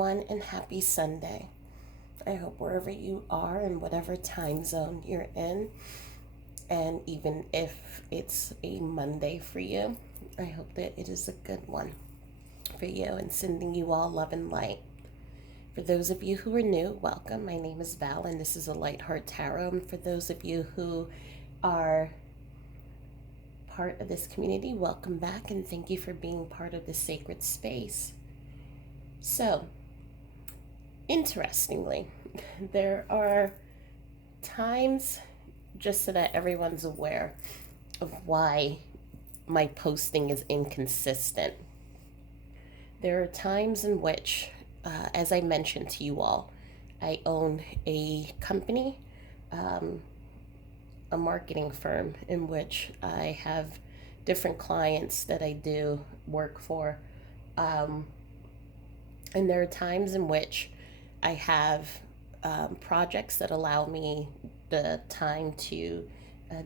everyone, and happy Sunday. I hope wherever you are and whatever time zone you're in, and even if it's a Monday for you, I hope that it is a good one for you, and sending you all love and light. For those of you who are new, welcome. My name is Val, and this is a Light Heart Tarot. And for those of you who are part of this community, welcome back, and thank you for being part of this sacred space. So, interestingly, there are times, just so that everyone's aware of why my posting is inconsistent. There are times in which, as I mentioned to you all, I own a company, a marketing firm in which I have different clients that I do work for. And there are times in which I have projects that allow me the time to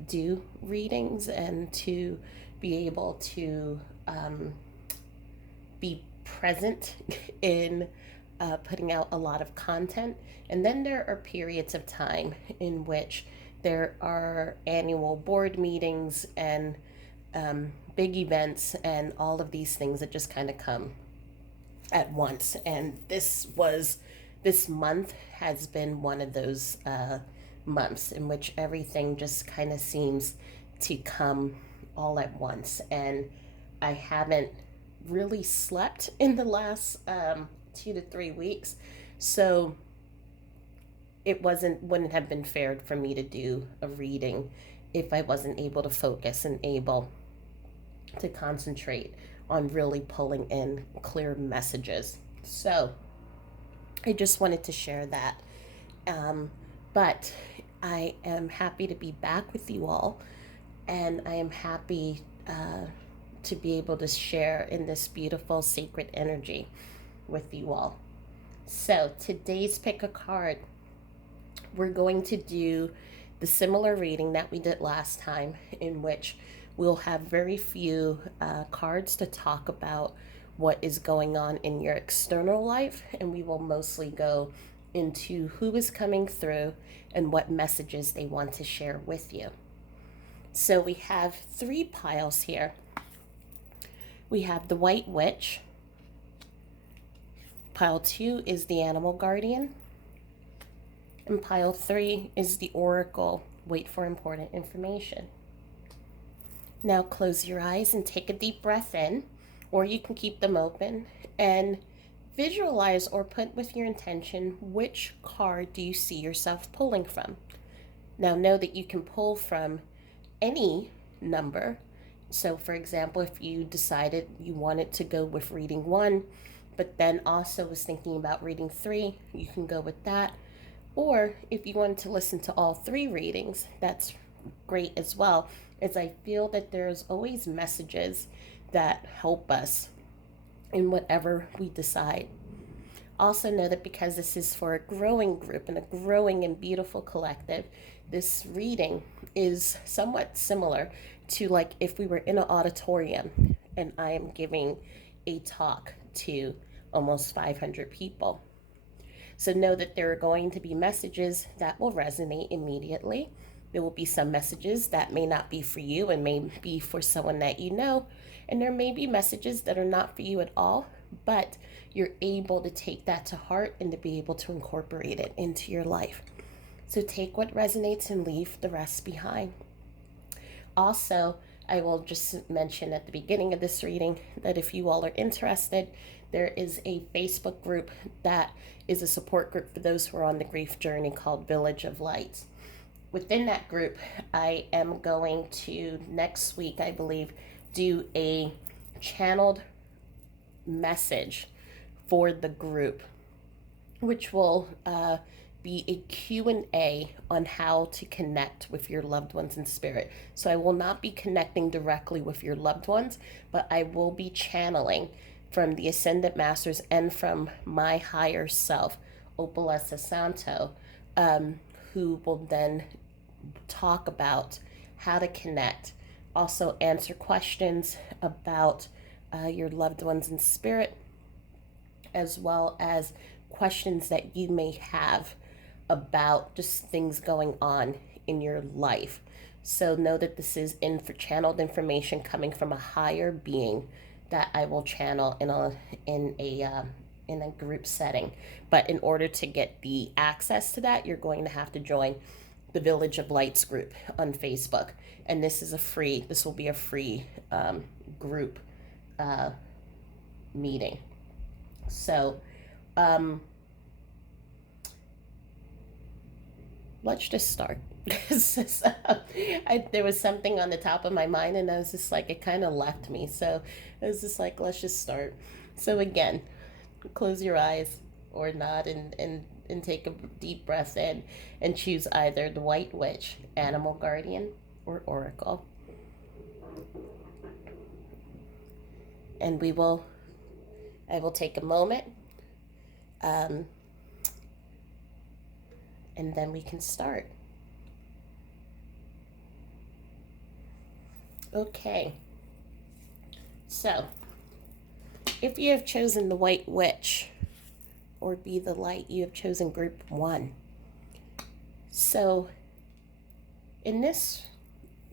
do readings and to be able to be present in putting out a lot of content. And then there are periods of time in which there are annual board meetings and big events and all of these things that just kind of come at once. And this month has been one of those months in which everything just kind of seems to come all at once. And I haven't really slept in the last 2 to 3 weeks. So it wouldn't have been fair for me to do a reading if I wasn't able to focus and able to concentrate on really pulling in clear messages. So I just wanted to share that. But I am happy to be back with you all, and I am happy to be able to share in this beautiful sacred energy with you all. So today's pick a card. We're going to do the similar reading that we did last time, in which we'll have very few cards to talk about what is going on in your external life, and we will mostly go into who is coming through and what messages they want to share with you. So we have 3 piles here. We have the White Witch. Pile 2 is the Animal Guardian. And pile 3 is the Oracle. Wait for important information. Now close your eyes and take a deep breath in, or you can keep them open, and visualize or put with your intention which card do you see yourself pulling from. Now know that you can pull from any number. So for example, if you decided you wanted to go with reading 1, but then also was thinking about reading 3, you can go with that. Or if you wanted to listen to all 3 readings, that's great as well, as I feel that there's always messages that help us in whatever we decide. Also know that because this is for a growing group and a growing and beautiful collective, this reading is somewhat similar to like if we were in an auditorium and I am giving a talk to almost 500 people. So know that there are going to be messages that will resonate immediately. There will be some messages that may not be for you and may be for someone that you know. And there may be messages that are not for you at all, but you're able to take that to heart and to be able to incorporate it into your life. So take what resonates and leave the rest behind. Also, I will just mention at the beginning of this reading that if you all are interested, there is a Facebook group that is a support group for those who are on the grief journey called Village of Lights. Within that group, I am going to, next week, I believe, do a channeled message for the group, which will be a Q&A on how to connect with your loved ones in spirit. So I will not be connecting directly with your loved ones, but I will be channeling from the Ascended Masters and from my higher self, Opalessa Santo, who will then talk about how to connect, also answer questions about your loved ones in spirit, as well as questions that you may have about just things going on in your life. So know that this is channeled information coming from a higher being that I will channel in a group setting. But in order to get the access to that, you're going to have to join the Village of Lights group on Facebook, and this will be a free group meeting. So let's just start. There was something on the top of my mind, and I was just like, it kind of left me. So I was just like, let's just start. So again, close your eyes or not, and take a deep breath in and choose either the White Witch, Animal Guardian, or Oracle. And I will take a moment, and then we can start. Okay. So, if you have chosen the White Witch, or Be the Light, you have chosen group 1. So, in this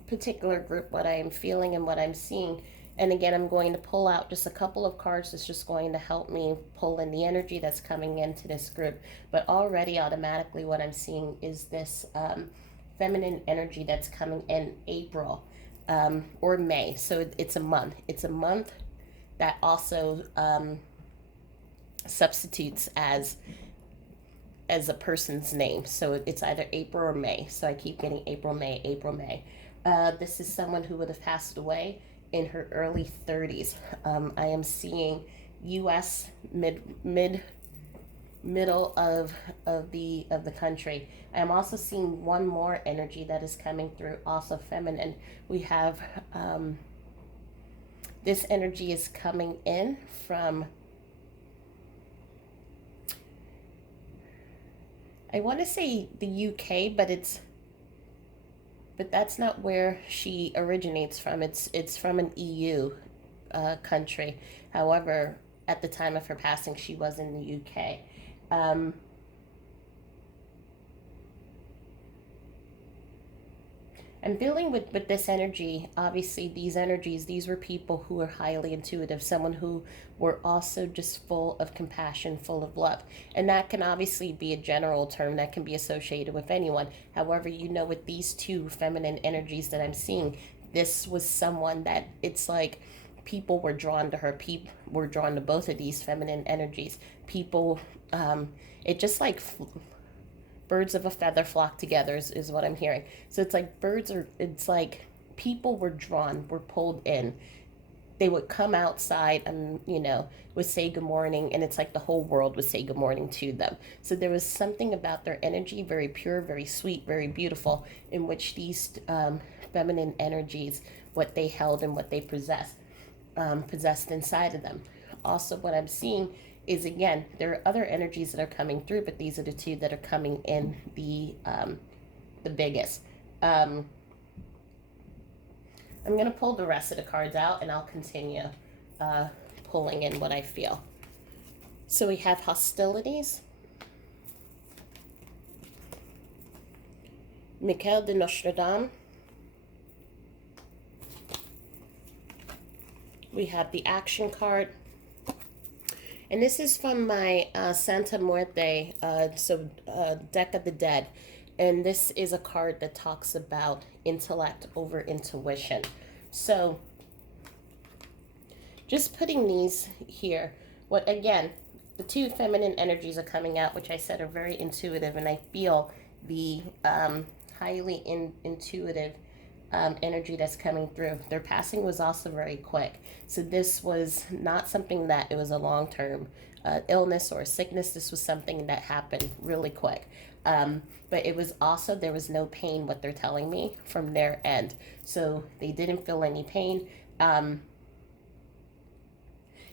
particular group, what I am feeling and what I'm seeing, and again, I'm going to pull out just a couple of cards that's just going to help me pull in the energy that's coming into this group. But already, automatically, what I'm seeing is this feminine energy that's coming in April or May. So it's a month. It's a month that also substitutes as a person's name. So it's either April or May. So I keep getting April, May, April, May. This is someone who would have passed away in her early 30s. I am seeing U.S. middle of the country. I am also seeing one more energy that is coming through, also feminine. We have this energy is coming in from, I want to say the UK, but that's not where she originates from. It's from an EU country. However, at the time of her passing, she was in the UK. I'm feeling with this energy, obviously these were people who were highly intuitive, someone who were also just full of compassion, full of love. And that can obviously be a general term that can be associated with anyone. However, with these two feminine energies that I'm seeing, this was someone that it's like people were drawn to her. People were drawn to both of these feminine energies. People, it just like birds of a feather flock together is what I'm hearing. So it's like it's like people were pulled in. They would come outside and, would say good morning, and it's like the whole world would say good morning to them. So there was something about their energy, very pure, very sweet, very beautiful, in which these feminine energies, what they held and what they possessed inside of them. Also, what I'm seeing is, again, there are other energies that are coming through, but these are the two that are coming in the biggest. I'm going to pull the rest of the cards out, and I'll continue pulling in what I feel. So we have hostilities, Michael de Nostradam. We have the action card. And this is from my Santa Muerte, Deck of the Dead. And this is a card that talks about intellect over intuition. So, just putting these here. The two feminine energies are coming out, which I said are very intuitive. And I feel the highly intuitive energy that's coming through. Their passing was also very quick. So this was not something that it was a long-term illness or sickness. This was something that happened really quick. But it was also, there was no pain, what they're telling me, from their end. So they didn't feel any pain. And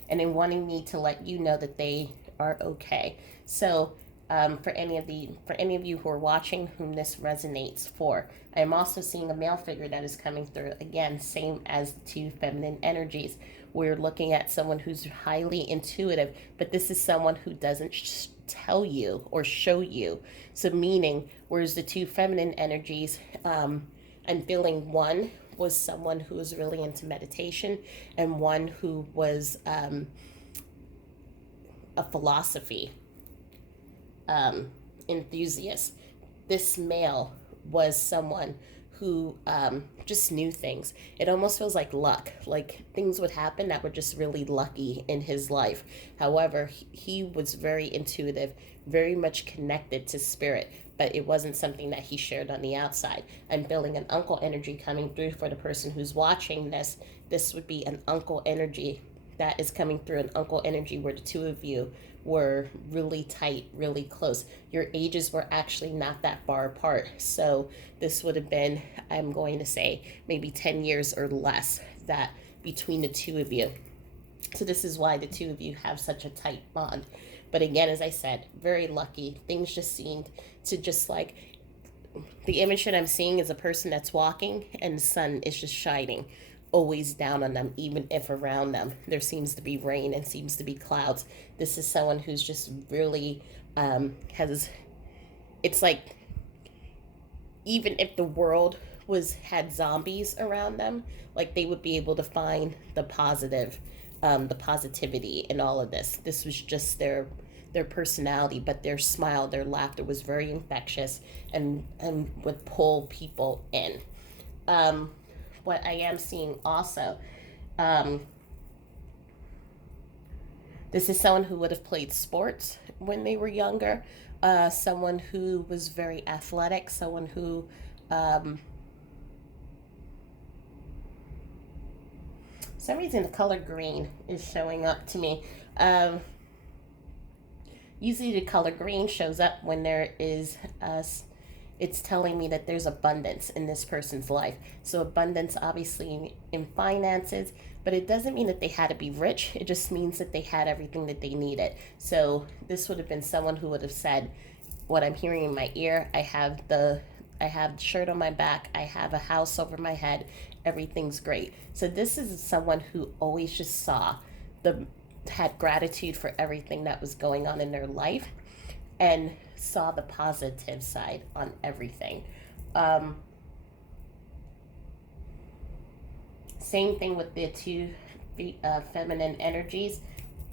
in wanting me to let you know that they are okay. So For any of you who are watching whom this resonates for. I am also seeing a male figure that is coming through. Again, same as the two feminine energies. We're looking at someone who's highly intuitive, but this is someone who doesn't tell you or show you. So meaning, whereas the two feminine energies, I'm feeling one was someone who was really into meditation, and one who was a philosophy enthusiast. This male was someone who just knew things. It almost feels like luck, like things would happen that were just really lucky in his life. However, he was very intuitive, very much connected to spirit, but it wasn't something that he shared on the outside. I'm feeling an uncle energy coming through for the person who's watching this. This would be an uncle energy that is coming through, an uncle energy where the two of you were really tight, really close. Your ages were actually not that far apart. So this would have been, I'm going to say, maybe 10 years or less that between the two of you. So this is why the two of you have such a tight bond. But again, as I said, very lucky. Things just seemed to just like, the image that I'm seeing is a person that's walking and the sun is just shining always down on them, even if around them there seems to be rain and seems to be clouds. This is someone who's just really has, it's like, even if the world had zombies around them, like they would be able to find the positive, the positivity in all of this. This was just their personality, but their smile, their laughter was very infectious and would pull people in. What I am seeing also, this is someone who would have played sports when they were younger, someone who was very athletic, someone who for some reason the color green is showing up to me. Usually the color green shows up when there is it's telling me that there's abundance in this person's life. So abundance obviously in finances, but it doesn't mean that they had to be rich. It just means that they had everything that they needed. So this would have been someone who would have said, what I'm hearing in my ear, I have the shirt on my back, I have a house over my head, everything's great. So this is someone who always just had gratitude for everything that was going on in their life and saw the positive side on everything. Same thing with the two feminine energies,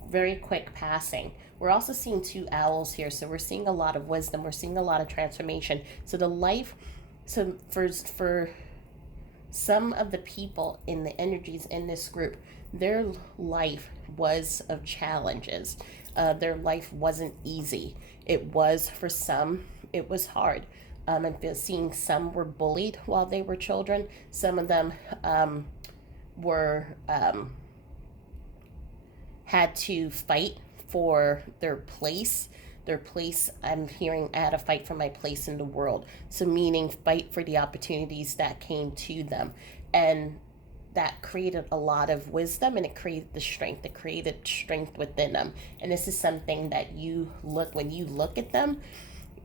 very quick passing. We're also seeing two owls here, so we're seeing a lot of wisdom, we're seeing a lot of transformation. So for some of the people in the energies in this group, their life was of challenges. Their life wasn't easy. It was, for some, it was hard. I'm seeing some were bullied while they were children. Some of them were had to fight for their place. I'm hearing I had to fight for my place in the world. So meaning fight for the opportunities that came to them. And that created a lot of wisdom, and it created the strength. It created strength within them. And this is something that when you look at them,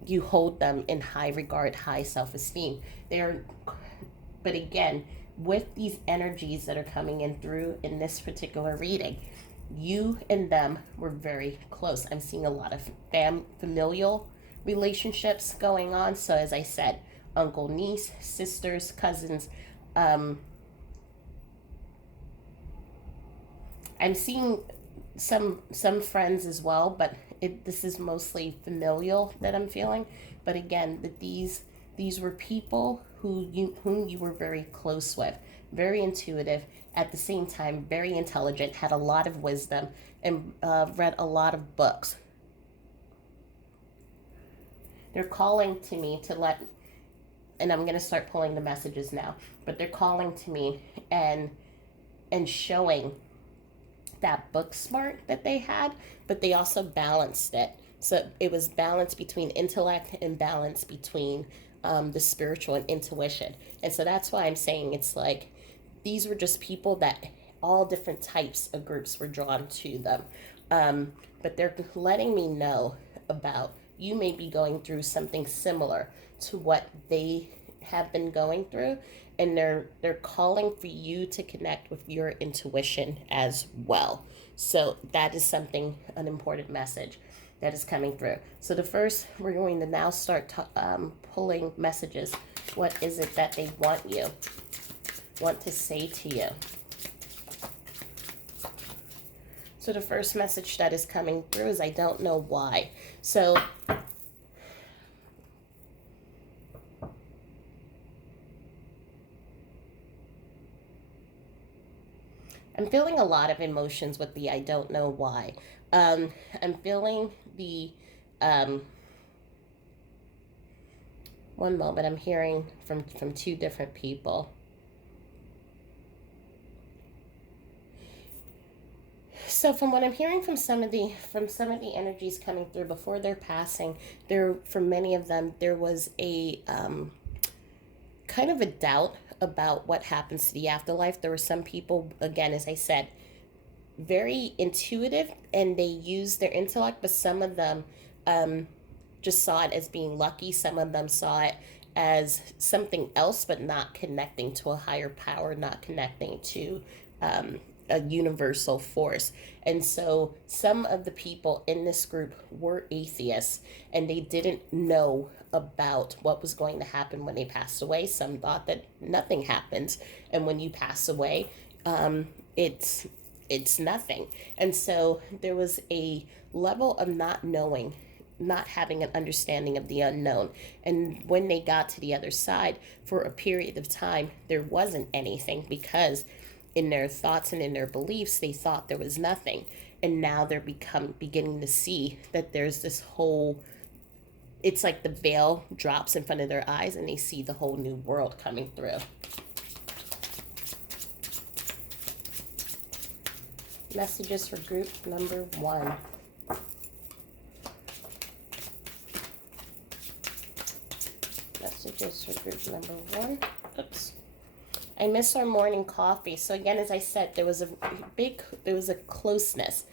you hold them in high regard, high self-esteem. But again, with these energies that are coming in through in this particular reading, you and them were very close. I'm seeing a lot of familial relationships going on. So as I said, uncle, niece, sisters, cousins. I'm seeing some friends as well, but this is mostly familial that I'm feeling. But again, that these were people whom you were very close with, very intuitive, at the same time very intelligent, had a lot of wisdom, and read a lot of books. They're calling to me and I'm going to start pulling the messages now, but they're calling to me and showing that book smart that they had, but they also balanced it. So it was balance between intellect and balance between the spiritual and intuition. And so that's why I'm saying it's like these were just people that all different types of groups were drawn to them. But they're letting me know about you may be going through something similar to what they have been going through, and they're calling for you to connect with your intuition as well. So that is something, an important message that is coming through. So the first, we're going to now start pulling messages. What is it that they want to say to you? So the first message that is coming through is, I don't know why. So I'm feeling a lot of emotions with the I don't know why. I'm feeling the, one moment, I'm hearing from two different people. So from what I'm hearing from some of the energies coming through before their passing, there, for many of them, there was a kind of a doubt about what happens to the afterlife. There were some people, again, as I said, very intuitive, and they use their intellect, but some of them just saw it as being lucky. Some of them saw it as something else, but not connecting to a higher power, not connecting to a universal force. And so some of the people in this group were atheists, and they didn't know about what was going to happen when they passed away. Some thought that nothing happens, and when you pass away, it's nothing. And so there was a level of not knowing, not having an understanding of the unknown. And when they got to the other side, for a period of time, there wasn't anything, because in their thoughts and in their beliefs, they thought there was nothing. And now they're beginning to see that there's this whole, it's like the veil drops in front of their eyes, and they see the whole new world coming through. Messages for group number 1. Messages for group number 1. Oops. I miss our morning coffee. So again, as I said, there was a closeness.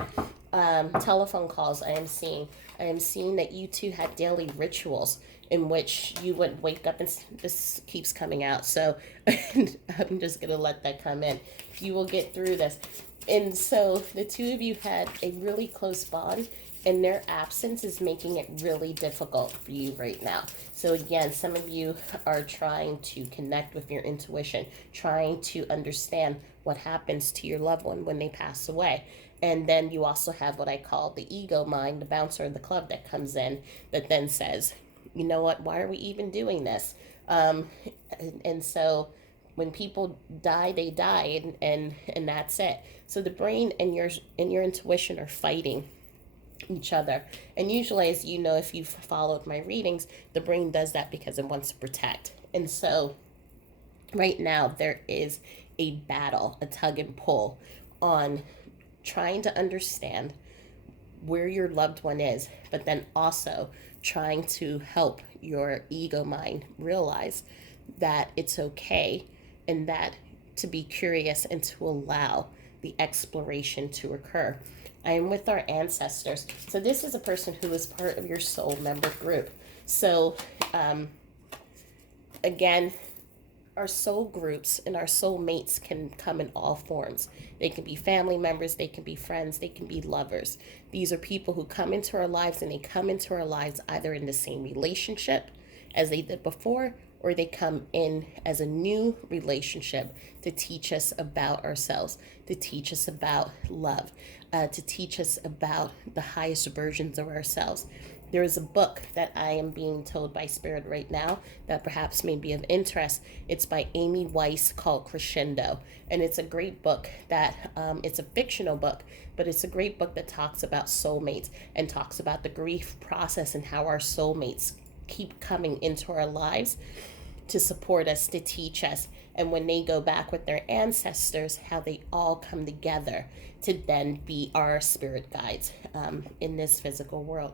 Telephone calls I am seeing. I am seeing that you two had daily rituals in which you would wake up, and this keeps coming out, so I'm just going to let that come in. You will get through this. And so the two of you had a really close bond, and their absence is making it really difficult for you right now. So again, some of you are trying to connect with your intuition, trying to understand what happens to your loved one when they pass away. And then you also have what I call the ego mind, the bouncer in the club that comes in, that then says, you know what, why are we even doing this? And so when people die, they die, and that's it. So the brain and your intuition are fighting each other. And usually, as you know, if you've followed my readings, the brain does that because it wants to protect. And so right now there is a battle, a tug and pull on trying to understand where your loved one is, but then also trying to help your ego mind realize that it's okay, and that to be curious and to allow the exploration to occur. I am with our ancestors. So this is a person who is part of your soul member group. So again, our soul groups and our soul mates can come in all forms. They can be family members, they can be friends, they can be lovers. These are people who come into our lives, and they come into our lives either in the same relationship as they did before, or they come in as a new relationship to teach us about ourselves, to teach us about love, to teach us about the highest versions of ourselves. There is a book that I am being told by Spirit right now that perhaps may be of interest. It's by Amy Weiss, called Crescendo. And it's a great book that, it's a fictional book, but it's a great book that talks about soulmates and talks about the grief process and how our soulmates keep coming into our lives to support us, to teach us. And when they go back with their ancestors, how they all come together to then be our spirit guides in this physical world.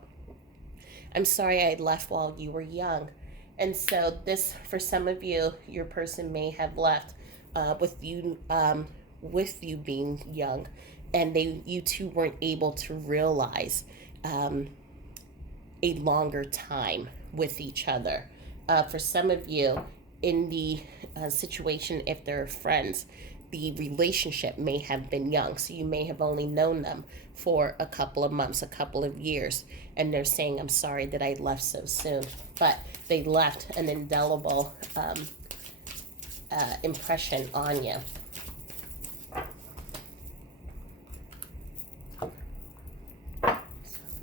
I'm sorry I left while you were young. And so this, for some of you, your person may have left with you being young, and you two weren't able to realize a longer time with each other. For some of you, in the situation, if they're friends, the relationship may have been young. So you may have only known them for a couple of months, a couple of years. And they're saying, I'm sorry that I left so soon. But they left an indelible impression on you.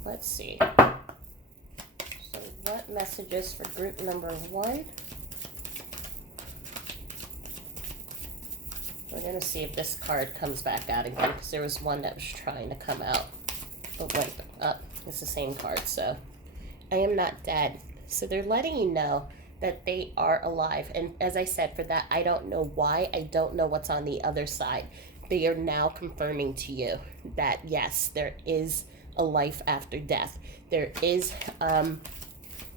Let's see. So what messages for group number 1? We're going to see if this card comes back out again, because there was one that was trying to come out but went up. It's the same card. So I am not dead. So they're letting you know that they are alive. And as I said, for that, I don't know why. I don't know what's on the other side. They are now confirming to you that, yes, there is a life after death. There is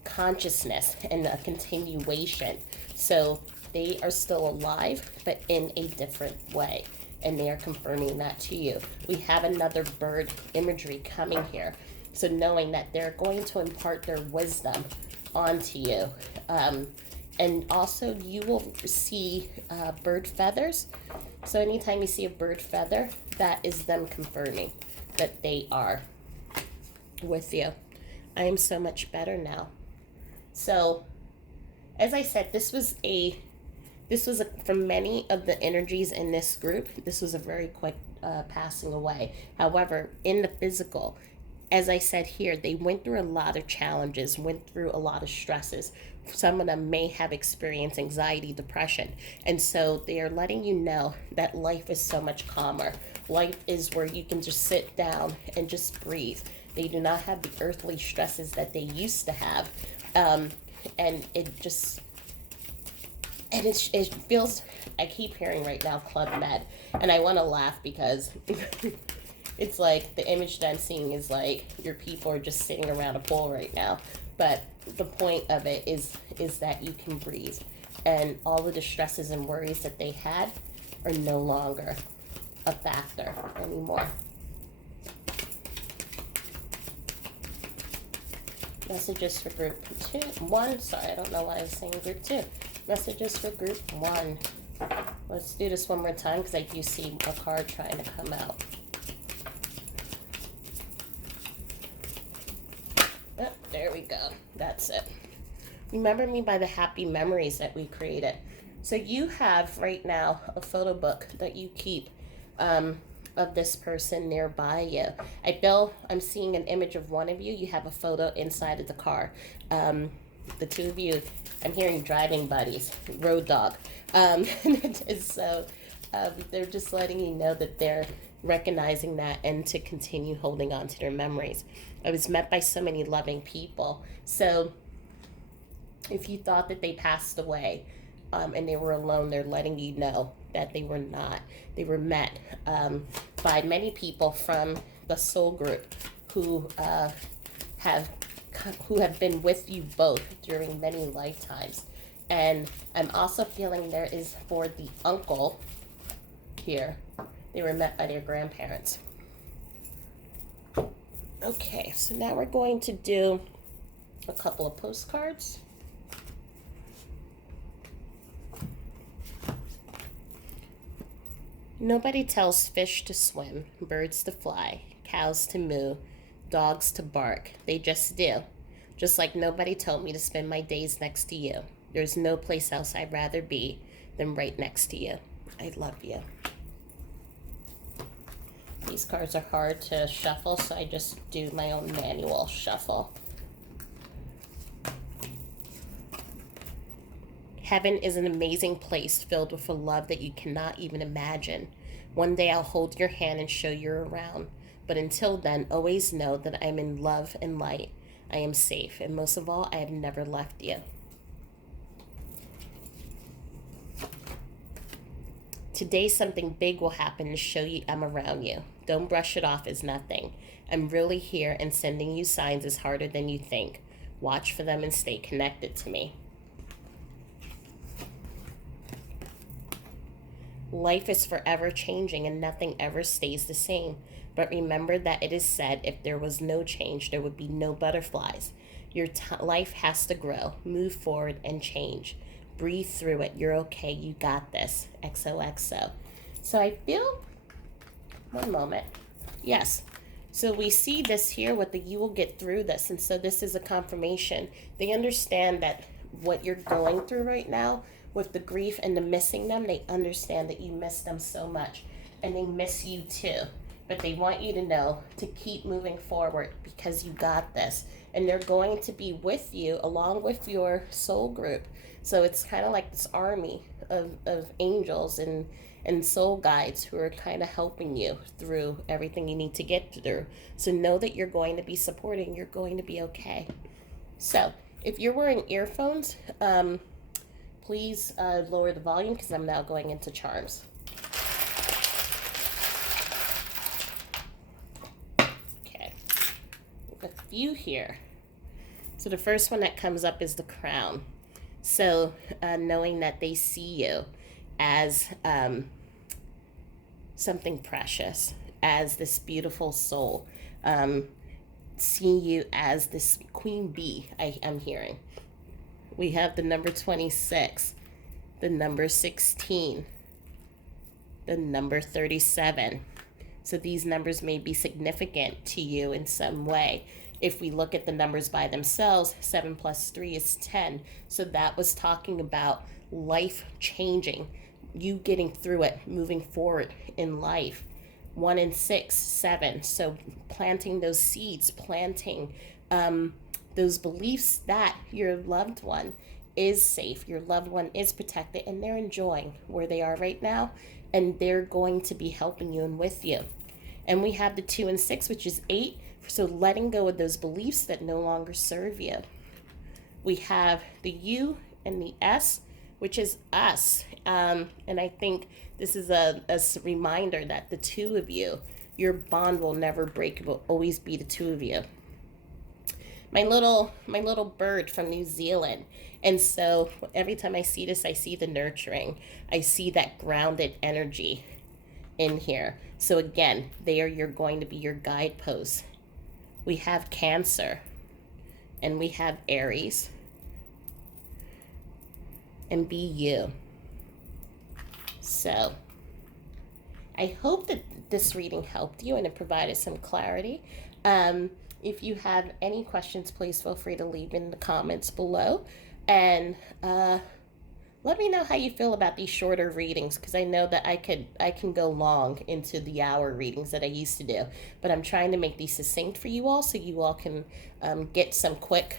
consciousness and a continuation. So they are still alive, but in a different way. And they are confirming that to you. We have another bird imagery coming here. So knowing that they're going to impart their wisdom onto you. And also you will see bird feathers. So anytime you see a bird feather, that is them confirming that they are with you. I am so much better now. So as I said, this was for many of the energies in this group, this was a very quick passing away. However, in the physical, as I said here, they went through a lot of challenges, went through a lot of stresses. Some of them may have experienced anxiety, depression. And so they are letting you know that life is so much calmer. Life is where you can just sit down and just breathe. They do not have the earthly stresses that they used to have. And it feels, I keep hearing right now Club Med, and I want to laugh because it's like the image that I'm seeing is like your people are just sitting around a pool right now. But the point of it is that you can breathe, and all of the stresses and worries that they had are no longer a factor anymore. Messages for group 1. Sorry, I don't know why I was saying group 2. Messages for group 1. Let's do this one more time because I do see a card trying to come out. Oh, there we go. That's it. Remember me by the happy memories that we created. So you have right now a photo book that you keep of this person nearby you. I'm seeing an image of one of you. You have a photo inside of the car. The two of you, I'm hearing driving buddies, road dog. So they're just letting you know that they're recognizing that and to continue holding on to their memories. I was met by so many loving people. So if you thought that they passed away and they were alone, they're letting you know that they were not. They were met by many people from the soul group who have been with you both during many lifetimes. And I'm also feeling there is for the uncle here, they were met by their grandparents. Okay, so now we're going to do a couple of postcards. Nobody tells fish to swim, birds to fly, cows to moo, dogs to bark. They just do. Just like nobody told me to spend my days next to you. There's no place else I'd rather be than right next to you. I love you. These cards are hard to shuffle, so I just do my own manual shuffle. Heaven is an amazing place filled with a love that you cannot even imagine. One day I'll hold your hand and show you around. But until then, always know that I am in love and light. I am safe, and most of all, I have never left you. Today, something big will happen to show you I'm around you. Don't brush it off as nothing. I'm really here, and sending you signs is harder than you think. Watch for them and stay connected to me. Life is forever changing, and nothing ever stays the same. But remember that it is said if there was no change, there would be no butterflies. Your life has to grow, move forward, and change. Breathe through it. You're okay. You got this. XOXO. So I feel, one moment. Yes. So we see this here with the you will get through this. And so this is a confirmation. They understand that what you're going through right now with the grief and the missing them, they understand that you miss them so much and they miss you too. But they want you to know to keep moving forward because you got this. And they're going to be with you along with your soul group. So it's kind of like this army of angels and soul guides who are kind of helping you through everything you need to get through. So know that you're going to be supporting. You're going to be okay. So if you're wearing earphones, please lower the volume because I'm now going into charms. Okay, a few here. So the first one that comes up is the crown. So knowing that they see you as something precious, as this beautiful soul, seeing you as this queen bee, I'm hearing. We have the number 26, the number 16, the number 37. So these numbers may be significant to you in some way. If we look at the numbers by themselves, 7 plus 3 is 10. So that was talking about life changing, you getting through it, moving forward in life. 1 and 6, 7. So planting those seeds, planting those beliefs that your loved one is safe, your loved one is protected, and they're enjoying where they are right now, and they're going to be helping you and with you. And we have the 2 and 6, which is 8. So letting go of those beliefs that no longer serve you. We have the U and the S, which is us. And I think this is a reminder that the two of you, your bond will never break. It will always be the two of you. My little bird from New Zealand. And so every time I see this, I see the nurturing. I see that grounded energy in here. So again, you're going to be your guideposts. We have Cancer, and we have Aries, and be you. So I hope that this reading helped you and it provided some clarity. If you have any questions, please feel free to leave in the comments below, and let me know how you feel about these shorter readings, because I know that I can go long into the hour readings that I used to do, but I'm trying to make these succinct for you all so you all can get some quick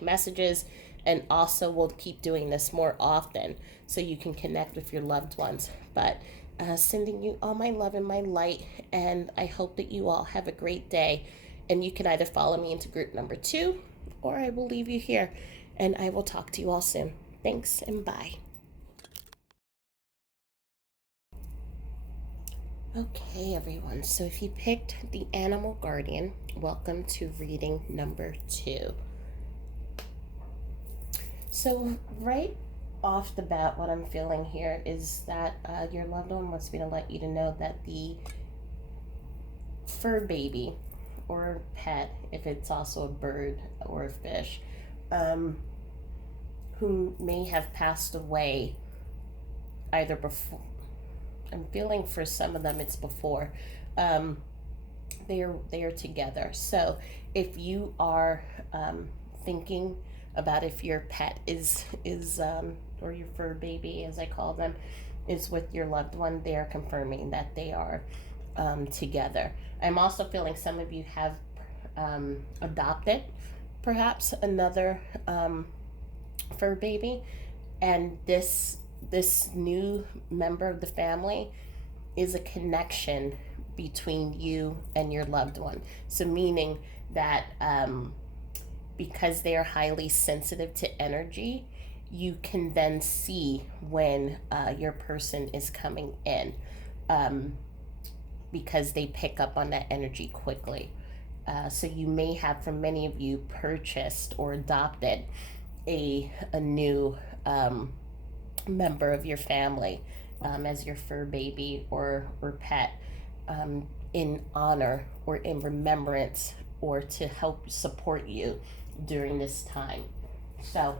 messages, and also we'll keep doing this more often so you can connect with your loved ones. But sending you all my love and my light, and I hope that you all have a great day, and you can either follow me into group number 2 or I will leave you here, and I will talk to you all soon. Thanks and bye. Okay, everyone. So if you picked the Animal Guardian, welcome to reading number 2. So right off the bat, what I'm feeling here is that your loved one wants me to let you to know that the fur baby or pet, if it's also a bird or a fish, who may have passed away either before, I'm feeling for some of them it's before, they are together. So if you are thinking about if your pet is or your fur baby, as I call them, is with your loved one, they are confirming that they are together. I'm also feeling some of you have adopted perhaps another fur baby, and this new member of the family is a connection between you and your loved one. So meaning that because they are highly sensitive to energy, you can then see when your person is coming in, because they pick up on that energy quickly. So you may have, for many of you, purchased or adopted a new member of your family as your fur baby or pet, in honor or in remembrance or to help support you during this time. So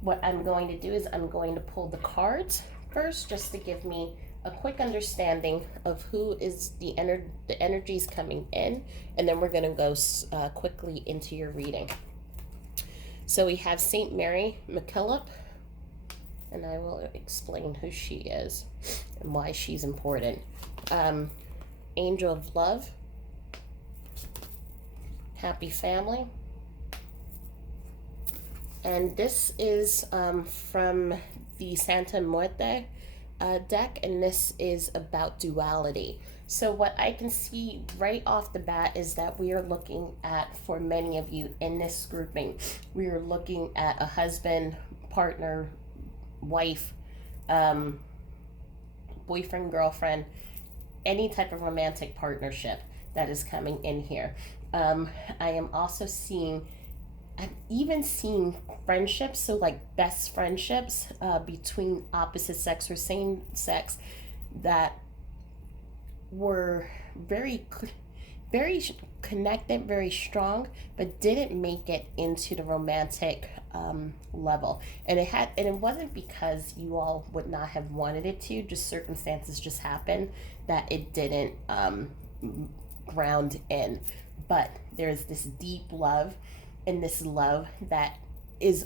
what I'm going to do is I'm going to pull the cards first just to give me a quick understanding of who is the energies coming in, and then we're going to go quickly into your reading. So we have Saint Mary MacKillop, and I will explain who she is and why she's important. Angel of Love, Happy Family, and this is from the Santa Muerte deck, and this is about duality. So what I can see right off the bat is that we are looking at, for many of you in this grouping, we are looking at a husband, partner, wife, boyfriend, girlfriend, any type of romantic partnership that is coming in here. I am also seeing, I've even seen friendships, so like best friendships between opposite sex or same sex that were very connected, very strong, but didn't make it into the romantic level. And it wasn't because you all would not have wanted it to, just circumstances just happened that it didn't ground in. But there's this deep love, and this love that is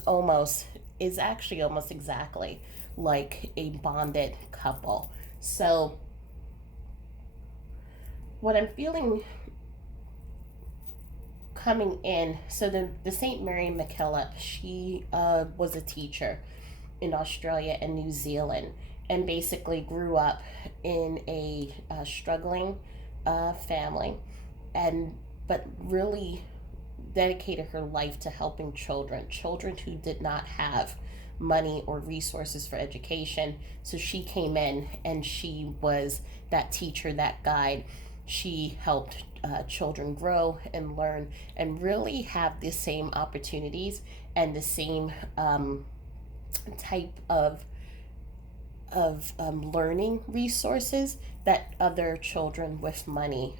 actually almost exactly like a bonded couple. So what I'm feeling coming in, so the St. Mary MacKillop, she was a teacher in Australia and New Zealand, and basically grew up in a struggling family, but really dedicated her life to helping children who did not have money or resources for education. So she came in and she was that teacher, that guide. She helped children grow and learn and really have the same opportunities and the same type of learning resources that other children with money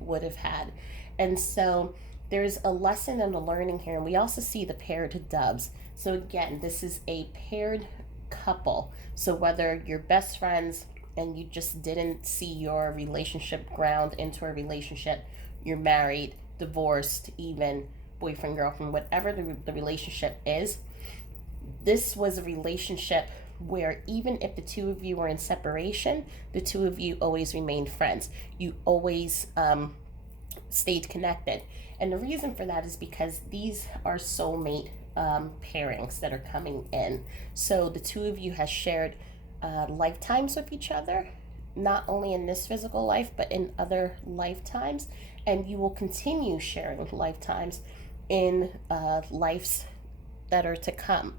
would have had. And so there's a lesson and a learning here. And we also see the paired doves. So again, this is a paired couple. So whether you're best friends and you just didn't see your relationship ground into a relationship, you're married, divorced, even boyfriend, girlfriend, whatever the relationship is, this was a relationship where even if the two of you were in separation, the two of you always remained friends. You always stayed connected. And the reason for that is because these are soulmate pairings that are coming in. So the two of you have shared lifetimes with each other, not only in this physical life, but in other lifetimes. And you will continue sharing lifetimes in lives that are to come.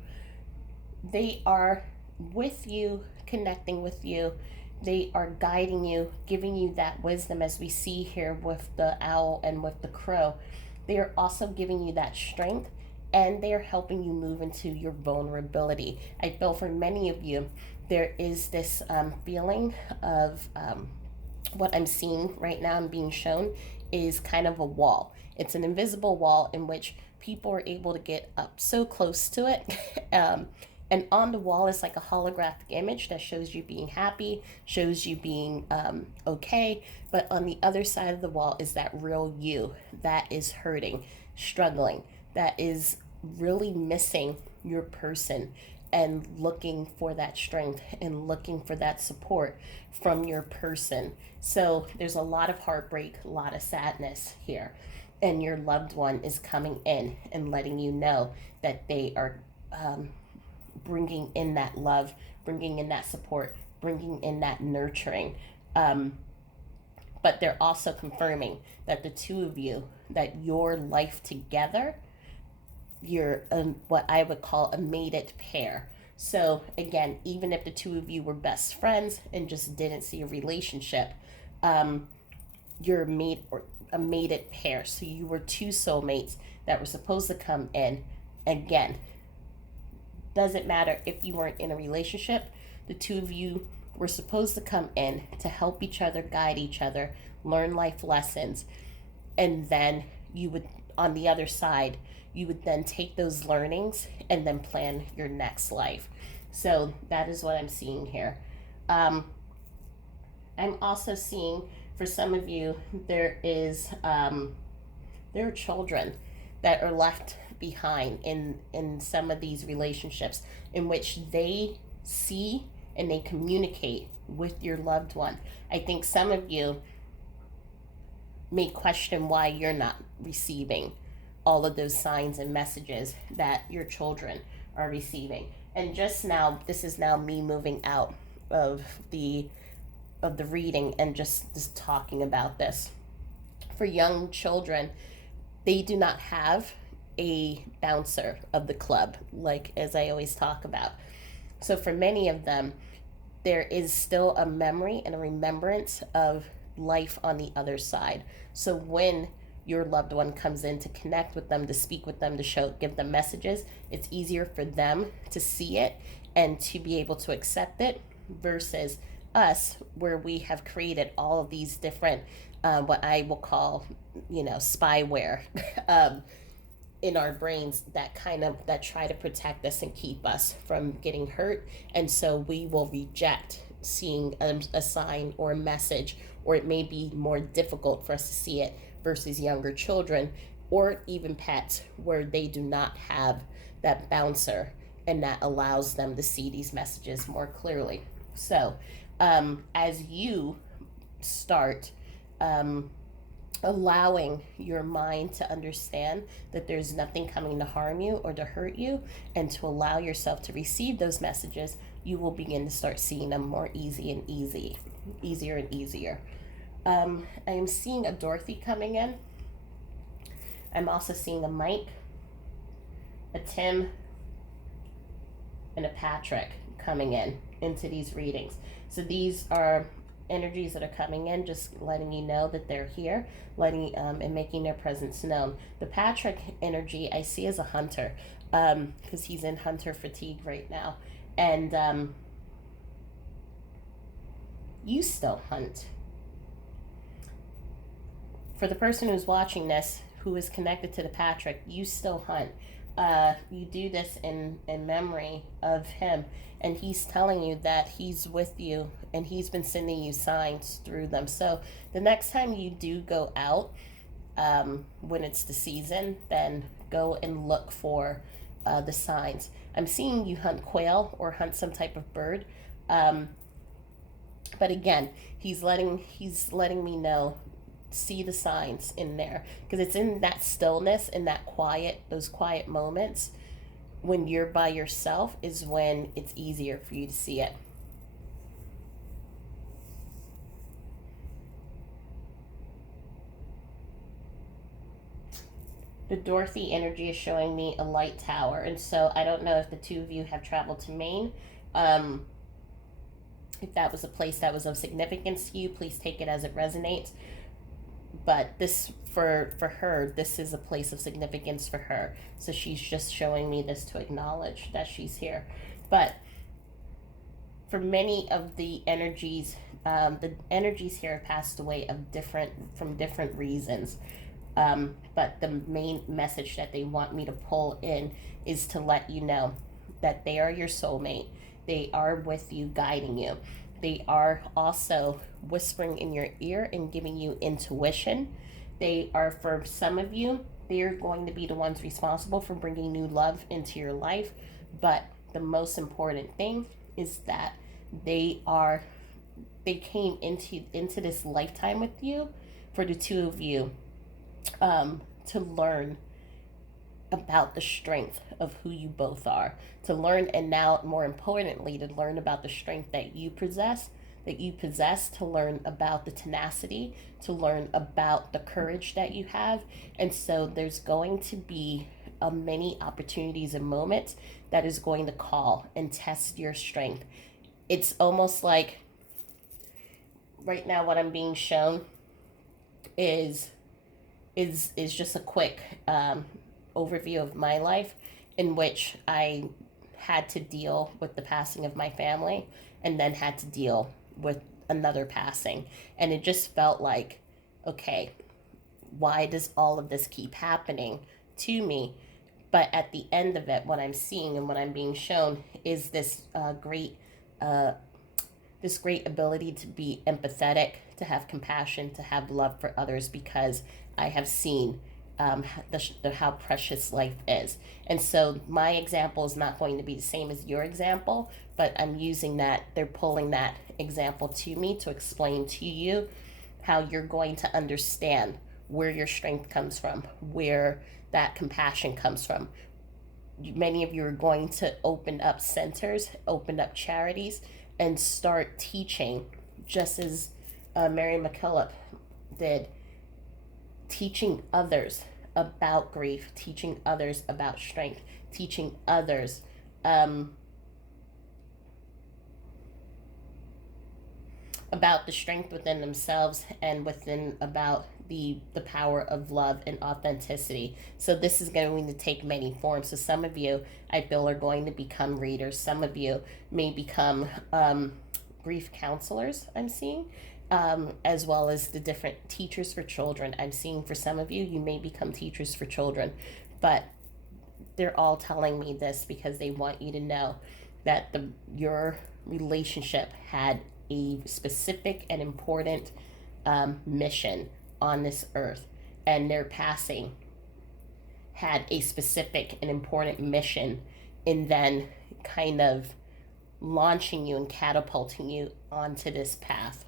They are with you, connecting with you. They are guiding you, giving you that wisdom, as we see here with the owl and with the crow. They are also giving you that strength, and they are helping you move into your vulnerability. I feel for many of you, there is this feeling of what I'm seeing right now and being shown is kind of a wall. It's an invisible wall in which people are able to get up so close to it. And on the wall is like a holographic image that shows you being happy, shows you being okay. But on the other side of the wall is that real you that is hurting, struggling, that is really missing your person and looking for that strength and looking for that support from your person. So there's a lot of heartbreak, a lot of sadness here. And your loved one is coming in and letting you know that they are bringing in that love, bringing in that support, bringing in that nurturing. But they're also confirming that the two of you, that your life together, you're what I would call a mated pair. So again, even if the two of you were best friends and just didn't see a relationship, you're a mated pair. So you were two soulmates that were supposed to come in. Again, doesn't matter if you weren't in a relationship, the two of you were supposed to come in to help each other, guide each other, learn life lessons, and then you would, on the other side, you would then take those learnings and then plan your next life. So that is what I'm seeing here. Um, I'm also seeing for some of you, there are children that are left behind in some of these relationships in which they see and they communicate with your loved one. I think some of you may question why you're not receiving all of those signs and messages that your children are receiving. And just now, this is now me moving out of the reading and just talking about this. For young children, they do not have a bouncer of the club, like as I always talk about. So for many of them, there is still a memory and a remembrance of life on the other side. So when your loved one comes in to connect with them, to speak with them, to show, give them messages, it's easier for them to see it and to be able to accept it versus us, where we have created all of these different, what I will call, spyware in our brains that that try to protect us and keep us from getting hurt. And so we will reject seeing a sign or a message, or it may be more difficult for us to see it versus younger children or even pets, where they do not have that bouncer and that allows them to see these messages more clearly. So as you start allowing your mind to understand that there's nothing coming to harm you or to hurt you, and to allow yourself to receive those messages, you will begin to start seeing them more easier and easier. I am seeing a Dorothy coming in. I'm also seeing a Mike, a Tim, and a Patrick coming into these readings. So these are energies that are coming in, just letting you know that they're here, letting and making their presence known. The Patrick energy I see as a hunter, because he's in hunter fatigue right now, and you still hunt. For the person who's watching this, who is connected to the Patrick, you still hunt. You do this in memory of him, and he's telling you that he's with you and he's been sending you signs through them. So the next time you do go out, when it's the season, then go and look for the signs. I'm seeing you hunt quail or hunt some type of bird, but again, he's letting me know, see the signs in there, because it's in that stillness, in that quiet, those quiet moments when you're by yourself is when it's easier for you to see it. The Dorothy energy is showing me a light tower, and so I don't know if the two of you have traveled to Maine. If that was a place that was of significance to you, please take it as it resonates. But this, for her, this is a place of significance for her. So she's just showing me this to acknowledge that she's here. But for many of the energies here have passed away from different reasons. But the main message that they want me to pull in is to let you know that they are your soulmate. They are with you, guiding you. They are also whispering in your ear and giving you intuition. They are, for some of you, they are going to be the ones responsible for bringing new love into your life. But the most important thing is that they came into this lifetime with you, for the two of you, to learn about the strength of who you both are, to learn, and now more importantly, to learn about the strength that you possess, to learn about the tenacity, to learn about the courage that you have. And so there's going to be many opportunities and moments that is going to call and test your strength. It's almost like right now what I'm being shown is just a quick overview of my life, in which I had to deal with the passing of my family and then had to deal with another passing. And it just felt like, okay, why does all of this keep happening to me? But at the end of it, what I'm seeing and what I'm being shown is uh, this great ability to be empathetic, to have compassion, to have love for others, because I have seen how precious life is. And so my example is not going to be the same as your example, but I'm using that, they're pulling that example to me to explain to you how you're going to understand where your strength comes from, where that compassion comes from. Many of you are going to open up centers, open up charities, and start teaching, just as Mary McKillop did, teaching others about grief, teaching others about strength, teaching others about the strength within themselves and within about the power of love and authenticity. So this is going to take many forms. So some of you, I feel, are going to become readers. Some of you may become grief counselors, I'm seeing, as well as the different teachers for children. I'm seeing for some of you, you may become teachers for children. But they're all telling me this because they want you to know that your relationship had a specific and important mission on this earth, and their passing had a specific and important mission in then kind of launching you and catapulting you onto this path.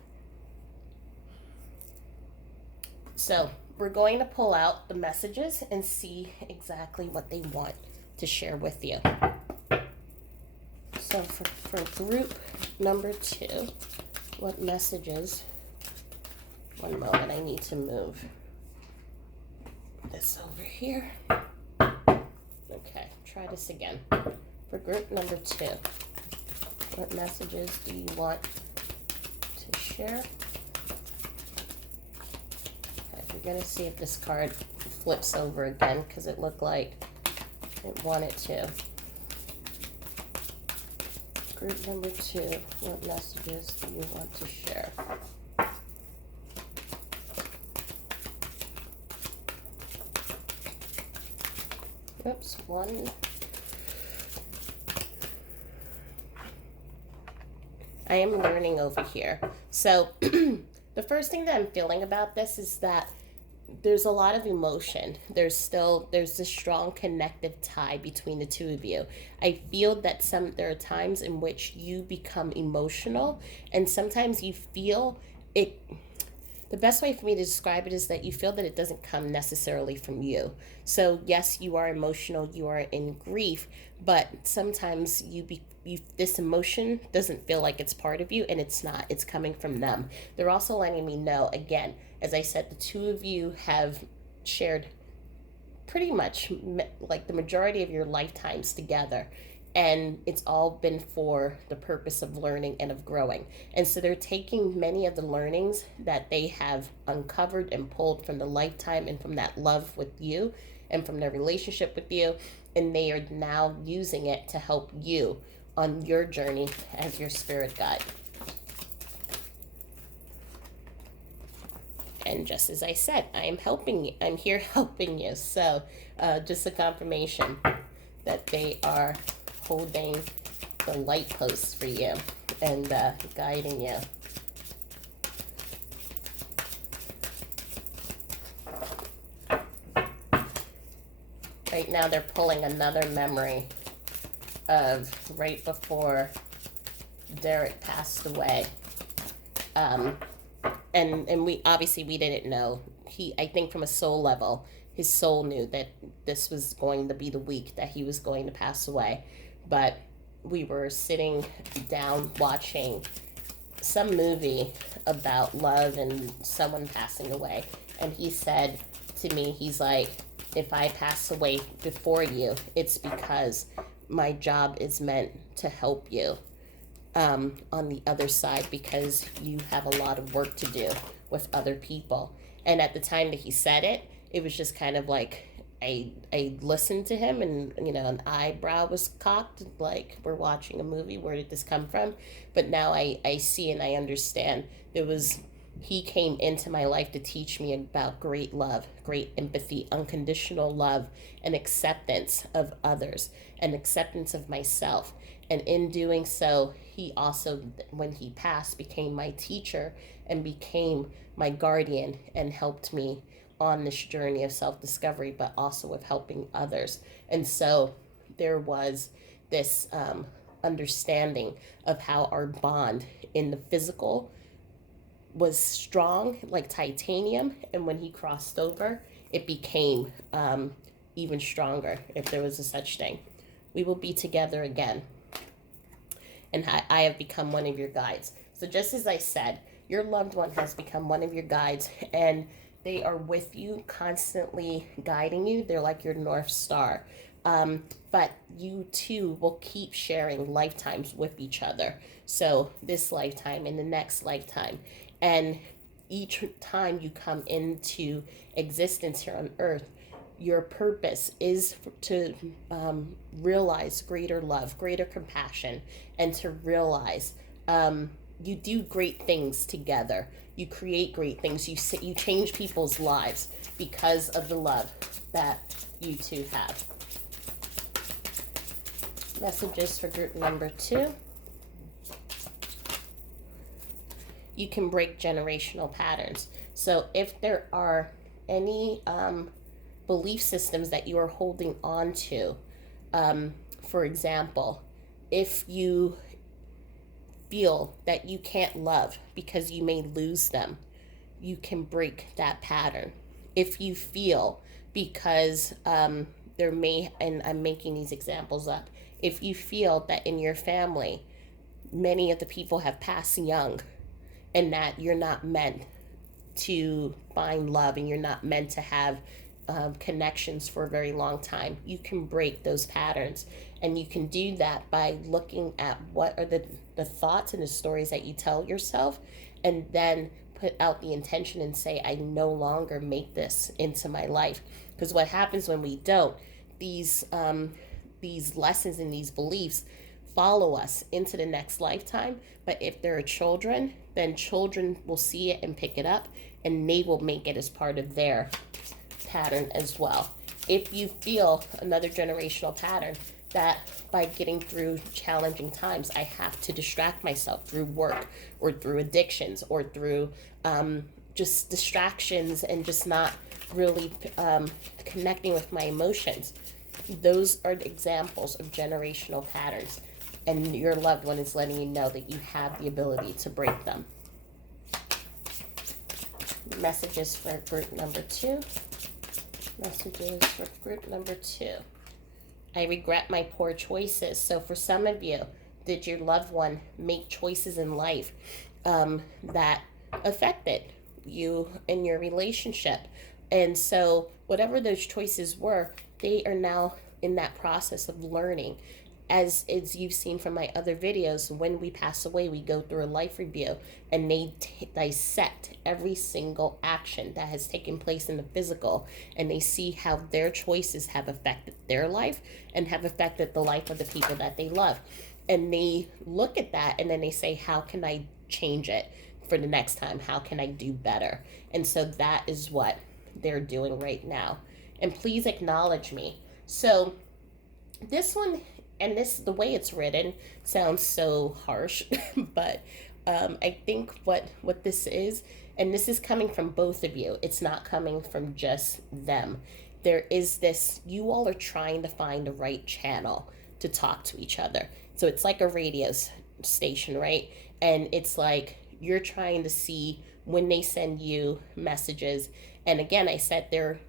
So we're going to pull out the messages and see exactly what they want to share with you. So for group number 2, what messages? One moment, I need to move this over here. Okay, try this again. For group number 2, what messages do you want to share? Okay, we're going to see if this card flips over again, because it looked like it wanted to. Group number 2, what messages do you want to share? Oops, 1. I am learning over here. So the first thing that I'm feeling about this is that there's a lot of emotion. There's this strong connective tie between the two of you. I feel that there are times in which you become emotional, and sometimes you feel it. The best way for me to describe it is that you feel that it doesn't come necessarily from you. So yes, you are emotional, you are in grief, but sometimes this emotion doesn't feel like it's part of you, and it's not. It's coming from them. They're also letting me know, again, as I said, the two of you have shared pretty much like the majority of your lifetimes together, and it's all been for the purpose of learning and of growing. And so they're taking many of the learnings that they have uncovered and pulled from the lifetime and from that love with you and from their relationship with you, and they are now using it to help you on your journey as your spirit guide. And just as I said, I'm here helping you. So just a confirmation that they are holding the light posts for you and guiding you. Right now they're pulling another memory of right before Derek passed away. And we didn't know. I think from a soul level, his soul knew that this was going to be the week that he was going to pass away. But we were sitting down watching some movie about love and someone passing away. And he said to me, he's like, if I pass away before you, it's because my job is meant to help you on the other side, because you have a lot of work to do with other people. And at the time that he said it, it was just kind of like I listened to him, and an eyebrow was cocked, like, we're watching a movie, where did this come from? But now I see and I understand. There was he came into my life to teach me about great love, great empathy, unconditional love, and acceptance of others, and acceptance of myself. And in doing so, he also, when he passed, became my teacher and became my guardian and helped me on this journey of self discovery, but also of helping others. And so there was this understanding of how our bond in the physical was strong like titanium, and when he crossed over, it became even stronger, if there was a such thing. We will be together again, and I have become one of your guides. So just as I said, your loved one has become one of your guides, and they are with you, constantly guiding you. They're like your North Star. But you too will keep sharing lifetimes with each other. So this lifetime and the next lifetime. And each time you come into existence here on earth, your purpose is to realize greater love, greater compassion, and to realize you do great things together. You create great things. You change people's lives because of the love that you two have. Messages for group number 2. You can break generational patterns. So if there are any belief systems that you are holding on to, for example, if you feel that you can't love because you may lose them, you can break that pattern. If you feel because there may, and I'm making these examples up, if you feel that in your family many of the people have passed young, and that you're not meant to find love and you're not meant to have connections for a very long time, you can break those patterns. And you can do that by looking at what are the thoughts and the stories that you tell yourself, and then put out the intention and say, I no longer make this into my life. Because what happens when we don't, these lessons and these beliefs follow us into the next lifetime. But if there are children, then children will see it and pick it up, and they will make it as part of their pattern as well. If you feel another generational pattern that by getting through challenging times, I have to distract myself through work or through addictions or through just distractions and just not really connecting with my emotions, those are examples of generational patterns. And your loved one is letting you know that you have the ability to break them. Messages for group number 2. Messages for group number 2. I regret my poor choices. So for some of you, did your loved one make choices in life that affected you in your relationship? And so whatever those choices were, they are now in that process of learning. As you've seen from my other videos, when we pass away, we go through a life review, and they dissect every single action that has taken place in the physical, and they see how their choices have affected their life and have affected the life of the people that they love. And they look at that, and then they say, how can I change it for the next time? How can I do better? And so that is what they're doing right now. And please acknowledge me. So this one, and this, the way it's written sounds so harsh, but I think what this is, and this is coming from both of you, it's not coming from just them. There is this, you all are trying to find the right channel to talk to each other. So it's like a radio station, right? And it's like you're trying to see when they send you messages. And again, I said there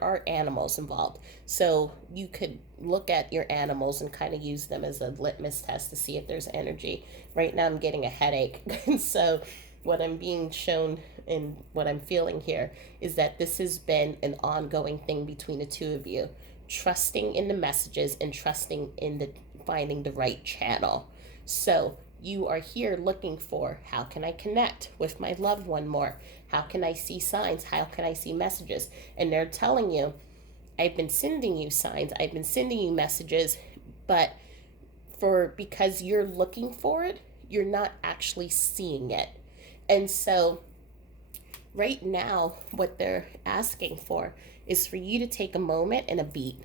are animals involved. So you could look at your animals and kind of use them as a litmus test to see if there's energy. Right now I'm getting a headache. And so what I'm being shown and what I'm feeling here is that this has been an ongoing thing between the two of you, trusting in the messages and trusting in the finding the right channel. So you are here looking for, how can I connect with my loved one more? How can I see signs? How can I see messages? And they're telling you, I've been sending you signs, I've been sending you messages, but because you're looking for it, you're not actually seeing it. And so right now, what they're asking for is for you to take a moment and a beat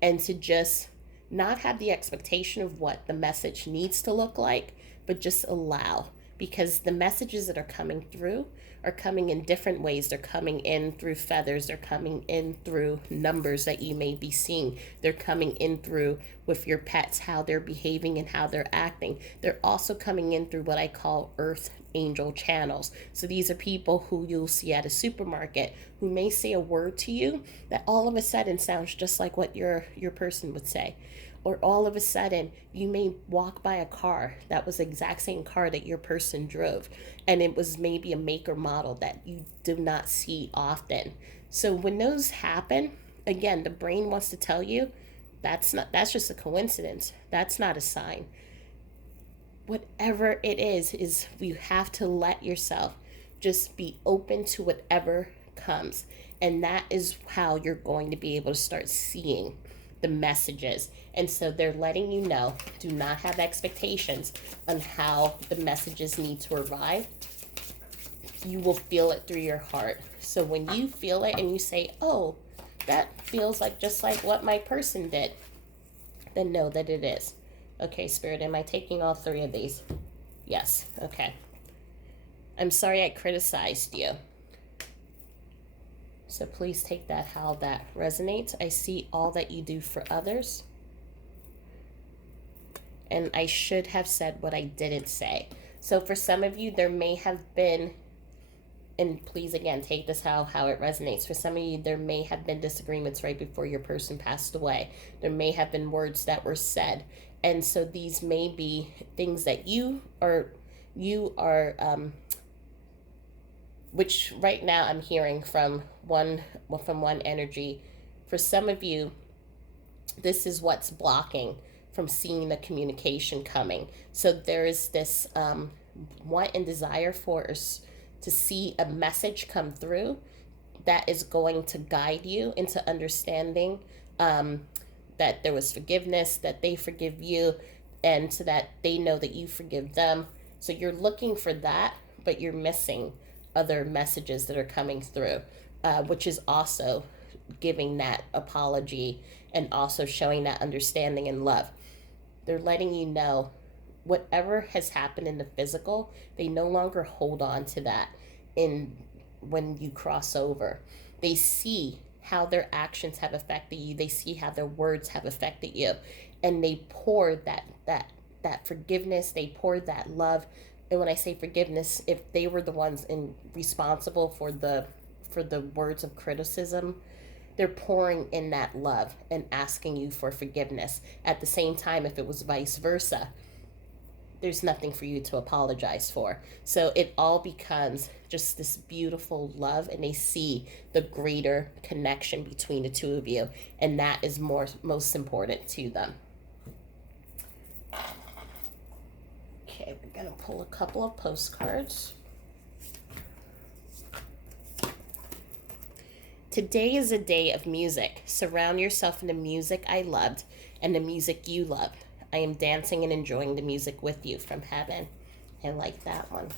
and to just not have the expectation of what the message needs to look like, but just allow. Because the messages that are coming through are coming in different ways. They're coming in through feathers, they're coming in through numbers that you may be seeing, they're coming in through with your pets, how they're behaving and how they're acting. They're also coming in through what I call earth angel channels. So these are people who you'll see at a supermarket who may say a word to you that all of a sudden sounds just like what your person would say. Or all of a sudden you may walk by a car that was the exact same car that your person drove, and it was maybe a make or model that you do not see often. So when those happen, again, the brain wants to tell you that's just a coincidence, that's not a sign. Whatever it is you have to let yourself just be open to whatever comes, and that is how you're going to be able to start seeing the messages. And so they're letting you know, do not have expectations on how the messages need to arrive. You will feel it through your heart. So when you feel it and you say, oh, that feels like just like what my person did, then know that it is. Okay, Spirit, am I taking all three of these? Yes, okay. I'm sorry I criticized you. So please take that how that resonates. I see all that you do for others. And I should have said what I didn't say. So for some of you, there may have been, and please again, take this how it resonates. For some of you, there may have been disagreements right before your person passed away. There may have been words that were said. And so these may be things that you are which right now I'm hearing from one energy. For some of you, this is what's blocking from seeing the communication coming. So there is this want and desire for us to see a message come through that is going to guide you into understanding that there was forgiveness, that they forgive you, and so that they know that you forgive them. So you're looking for that, but you're missing other messages that are coming through, which is also giving that apology and also showing that understanding and love. They're letting you know whatever has happened in the physical, they no longer hold on to that in when you cross over. They see how their actions have affected you. They see how their words have affected you. And they pour that forgiveness, they pour that love. And when I say forgiveness, if they were the ones responsible for the words of criticism, they're pouring in that love and asking you for forgiveness. At the same time, if it was vice versa, there's nothing for you to apologize for. So it all becomes just this beautiful love, and they see the greater connection between the two of you, and that is most important to them. Okay, we're gonna pull a couple of postcards. Today is a day of music. Surround yourself in the music I loved and the music you loved. I am dancing and enjoying the music with you from heaven. I like that one.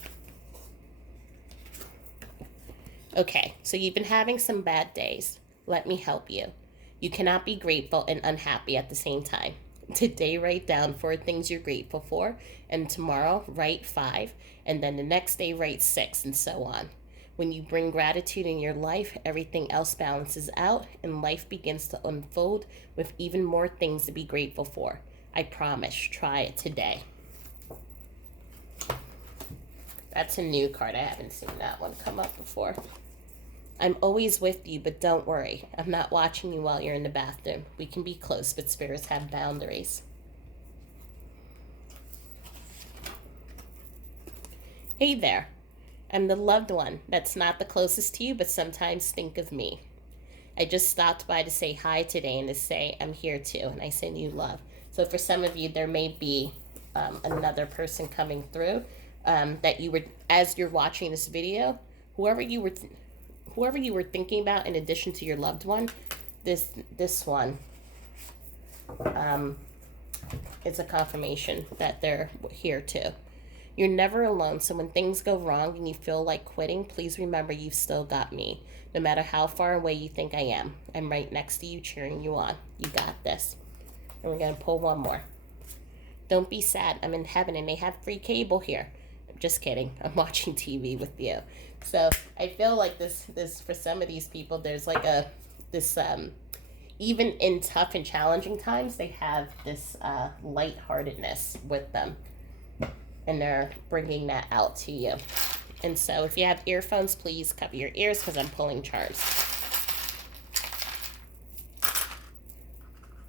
Okay, so you've been having some bad days. Let me help you. You cannot be grateful and unhappy at the same time. Today, write down 4 things you're grateful for, and tomorrow, write 5, and then the next day, write 6, and so on. When you bring gratitude in your life, everything else balances out, and life begins to unfold with even more things to be grateful for. I promise, try it today. That's a new card. I haven't seen that one come up before. I'm always with you, but don't worry. I'm not watching you while you're in the bathroom. We can be close, but spirits have boundaries. Hey there. I'm the loved one that's not the closest to you, but sometimes think of me. I just stopped by to say hi today and to say I'm here too, and I send you love. So for some of you, there may be another person coming through that you were, as you're watching this video, whoever you were thinking about in addition to your loved one, this one is a confirmation that they're here too. You're never alone. So when things go wrong and you feel like quitting, please remember you've still got me. No matter how far away you think I am, I'm right next to you, cheering you on. You got this. And we're going to pull one more. Don't be sad. I'm in heaven and they have free cable here. I'm just kidding. I'm watching TV with you. So I feel like this for some of these people, there's like this even in tough and challenging times, they have this lightheartedness with them, and they're bringing that out to you. And so if you have earphones, please cover your ears because I'm pulling charms.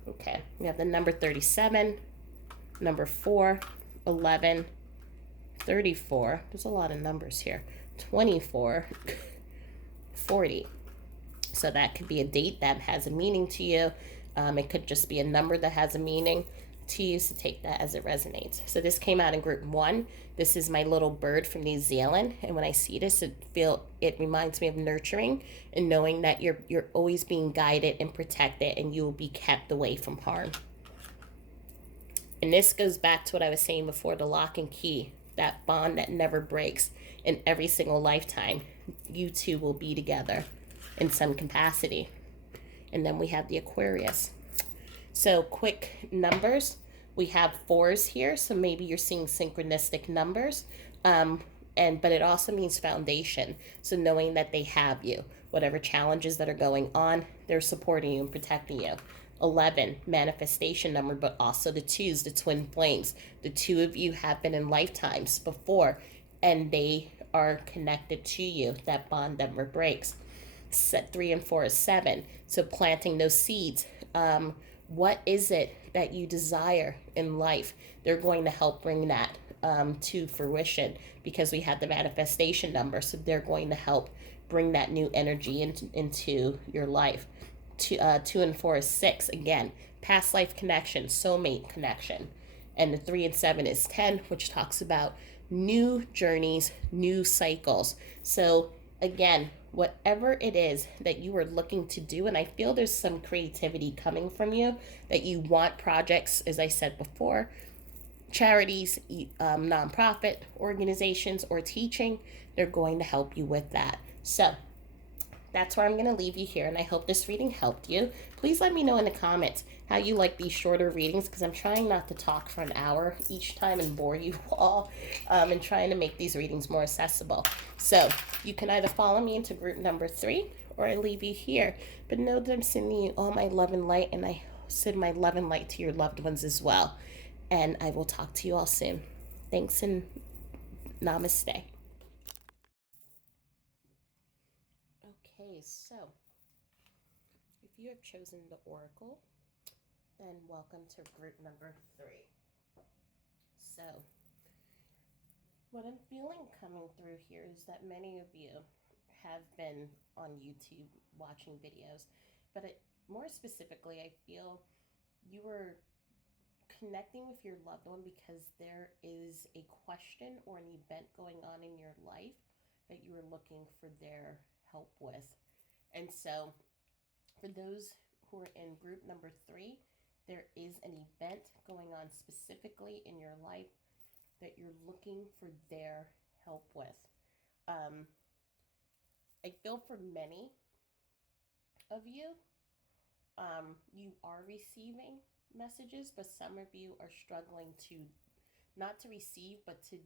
Okay, we have the number 37, number 4, 11, 34. There's a lot of numbers here. 24, 40. So that could be a date that has a meaning to you. It could just be a number that has a meaning to you, so take that as it resonates. So this came out in group 1. This is my little bird from New Zealand, and when I see this, it reminds me of nurturing and knowing that you're always being guided and protected, and you will be kept away from harm. And this goes back to what I was saying before, the lock and key, that bond that never breaks. In every single lifetime, you two will be together in some capacity. And then we have the Aquarius. So quick numbers, we have 4s here, so maybe you're seeing synchronistic numbers, but it also means foundation. So knowing that they have you, whatever challenges that are going on, they're supporting you and protecting you. 11, manifestation number, but also the 2s, the twin flames. The 2 of you have been in lifetimes before, and they are connected to you. That bond never breaks. Set 3 and 4 is 7. So planting those seeds. What is it that you desire in life? They're going to help bring that to fruition, because we have the manifestation number. So they're going to help bring that new energy into your life. 2 and 4 is 6. Again, past life connection, soulmate connection. And the 3 and 7 is 10, which talks about new journeys, new cycles. So again, whatever it is that you are looking to do, and I feel there's some creativity coming from you, that you want projects, as I said before, charities, nonprofit organizations, or teaching, they're going to help you with that. So that's where I'm going to leave you here, and I hope this reading helped you. Please let me know in the comments how you like these shorter readings, because I'm trying not to talk for an hour each time and bore you all, and trying to make these readings more accessible. So you can either follow me into group number 3, or I leave you here. But know that I'm sending you all my love and light, and I send my love and light to your loved ones as well. And I will talk to you all soon. Thanks and namaste. Okay, so if you have chosen the Oracle, then welcome to group number 3. So what I'm feeling coming through here is that many of you have been on YouTube watching videos, but more specifically, I feel you were connecting with your loved one because there is a question or an event going on in your life that you are looking for their help with. And so for those who are in group number 3, there is an event going on specifically in your life that you're looking for their help with. I feel for many of you, you are receiving messages, but some of you are struggling to, not to receive, but to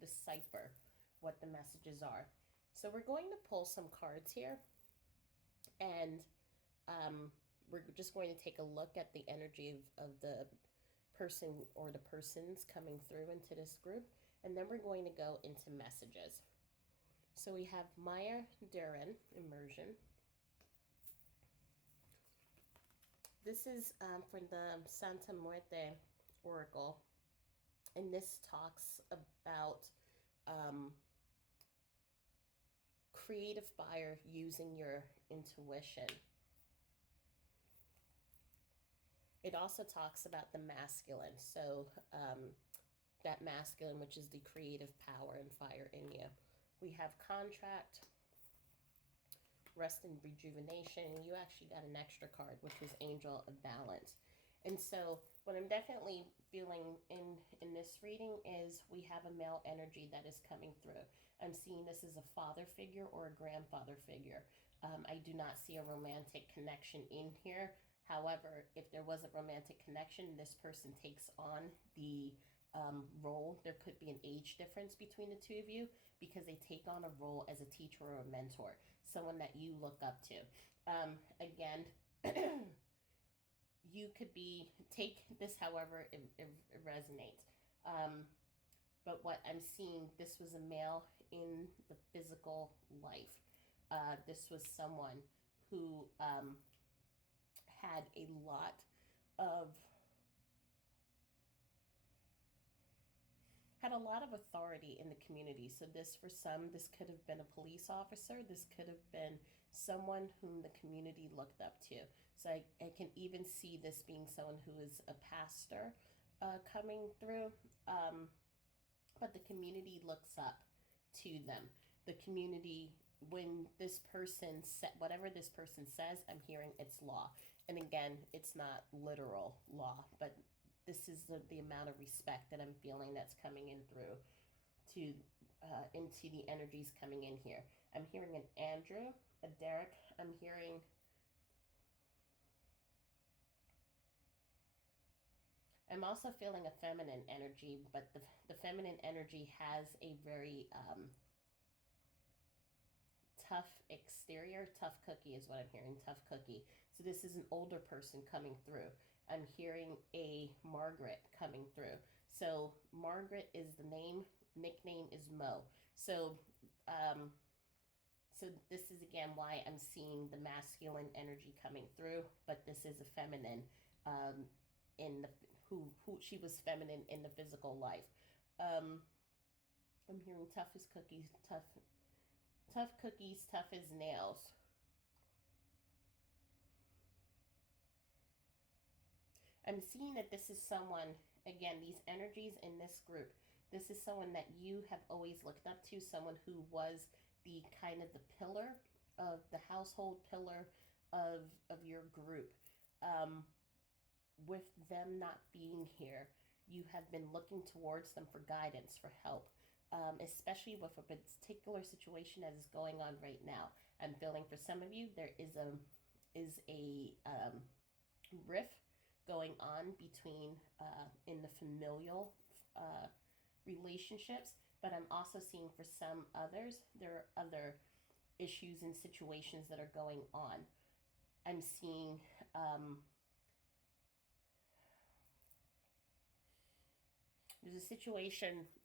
decipher what the messages are. So we're going to pull some cards here, and we're just going to take a look at the energy of the person or the persons coming through into this group, and then we're going to go into messages. So we have Maya Deren, Immersion. This is from the Santa Muerte Oracle, and this talks about creative fire using your intuition. It also talks about the masculine, so that masculine, which is the creative power and fire in you. We have contract, rest and rejuvenation, and you actually got an extra card, which was Angel of Balance. And so what I'm definitely feeling in this reading is we have a male energy that is coming through. I'm seeing this as a father figure or a grandfather figure. I do not see a romantic connection in here. However, if there was a romantic connection, this person takes on the role. There could be an age difference between the two of you because they take on a role as a teacher or a mentor, someone that you look up to. Again, you could be, take this however it resonates. But what I'm seeing, this was a male in the physical life. This was someone who had a lot of authority in the community. So this, for some, this could have been a police officer. This could have been someone whom the community looked up to. So I can even see this being someone who is a pastor coming through. But the community looks up to them. The community, when this person said, whatever this person says, I'm hearing it's law. And again, it's not literal law, but this is the amount of respect that I'm feeling that's coming in through to into the energies coming in here. I'm hearing an Andrew, a Derek. I'm also feeling a feminine energy, but the feminine energy has a very tough exterior. Tough cookie is what I'm hearing. Tough cookie. So this is an older person coming through. I'm hearing a Margaret coming through. So Margaret is the name. Nickname is Mo. So so this is again why I'm seeing the masculine energy coming through, but this is a feminine in the who she was feminine in the physical life. I'm hearing tough as cookies, tough cookies, tough as nails. I'm seeing that this is someone, again, these energies in this group, this is someone that you have always looked up to, someone who was the kind of the pillar of the household, pillar of your group. With them not being here, you have been looking towards them for guidance, for help. Especially with a particular situation that is going on right now. I'm feeling for some of you there is a rift going on between in the familial relationships, but I'm also seeing for some others there are other issues and situations that are going on. I'm seeing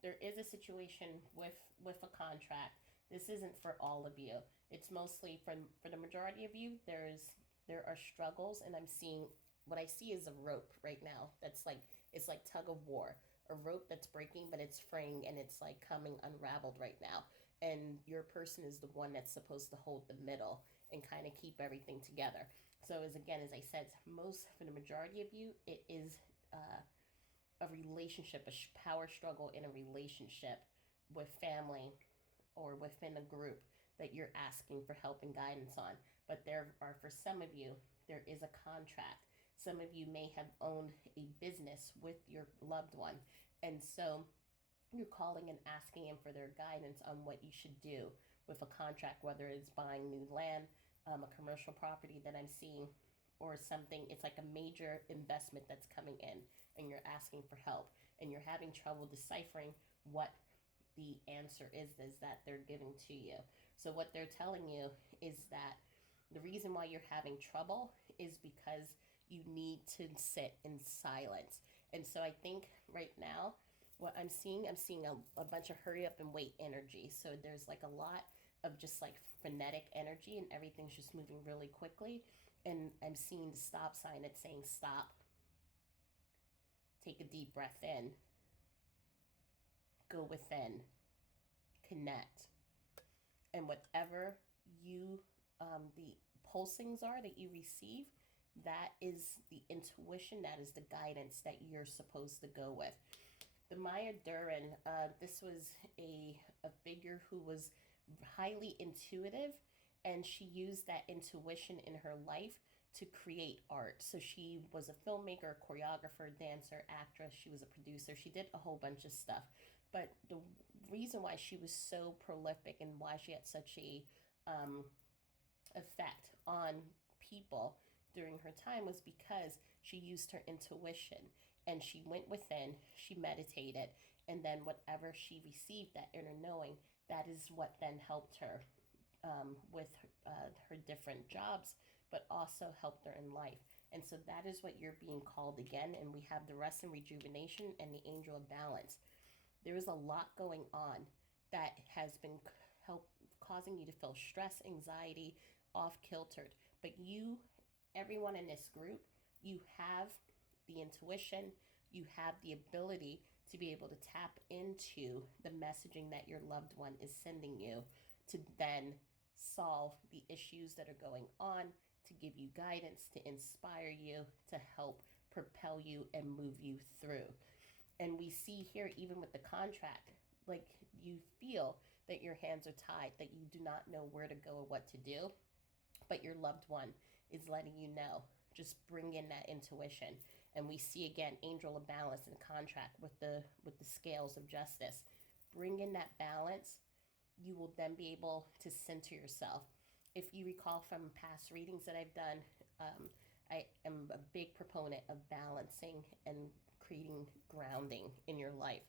there is a situation with a contract. This isn't for all of you. It's mostly for the majority of you. There are struggles, and I'm seeing, what I see is a rope right now that's like, it's like tug of war, a rope that's breaking, but it's fraying and it's like coming unraveled right now. And your person is the one that's supposed to hold the middle and kind of keep everything together. So as I said, for the majority of you, it is a relationship, a power struggle in a relationship with family or within a group that you're asking for help and guidance on. But there are, for some of you, there is a contract. Some of you may have owned a business with your loved one. And so you're calling and asking them for their guidance on what you should do with a contract, whether it's buying new land, a commercial property that I'm seeing, or something. It's like a major investment that's coming in, and you're asking for help, and you're having trouble deciphering what the answer is that they're giving to you. So what they're telling you is that the reason why you're having trouble is because you need to sit in silence. And so I think right now, what I'm seeing a bunch of hurry up and wait energy. So there's like a lot of just like frenetic energy, and everything's just moving really quickly. And I'm seeing the stop sign that's saying stop. Take a deep breath in. Go within. Connect. And whatever you, the pulsings are that you receive, that is the intuition, that is the guidance that you're supposed to go with. The Maya Durin, this was a figure who was highly intuitive, and she used that intuition in her life to create art. So she was a filmmaker, choreographer, dancer, actress. She was a producer. She did a whole bunch of stuff. But the reason why she was so prolific and why she had such a effect on people during her time was because she used her intuition and she went within, she meditated, and then whatever she received, that inner knowing, that is what then helped her with her different jobs, but also helped her in life. And so that is what you're being called again. And we have the rest and rejuvenation and the angel of balance. There is a lot going on that has been causing you to feel stress, anxiety, off kiltered. But you, everyone in this group, you have the intuition, you have the ability to be able to tap into the messaging that your loved one is sending you to then solve the issues that are going on, to give you guidance, to inspire you, to help propel you and move you through. And we see here, even with the contract, like you feel that your hands are tied, that you do not know where to go or what to do, but your loved one is letting you know. Just bring in that intuition. And we see again angel of balance in contract with the scales of justice. Bring in that balance. You will then be able to center yourself. If you recall from past readings that I've done, I am a big proponent of balancing and creating grounding in your life.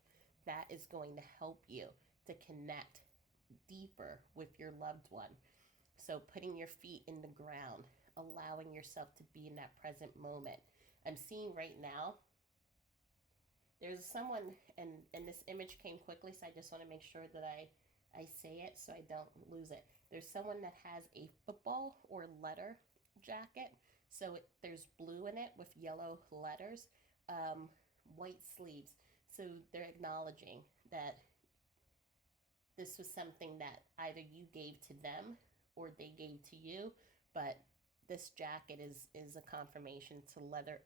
That is going to help you to connect deeper with your loved one. So putting your feet in the ground, allowing yourself to be in that present moment. I'm seeing right now, there's someone, and this image came quickly, so I just want to make sure that I say it so I don't lose it. There's someone that has a football or letter jacket. So there's blue in it with yellow letters, white sleeves. So they're acknowledging that this was something that either you gave to them or they gave to you, but this jacket is a confirmation to letter,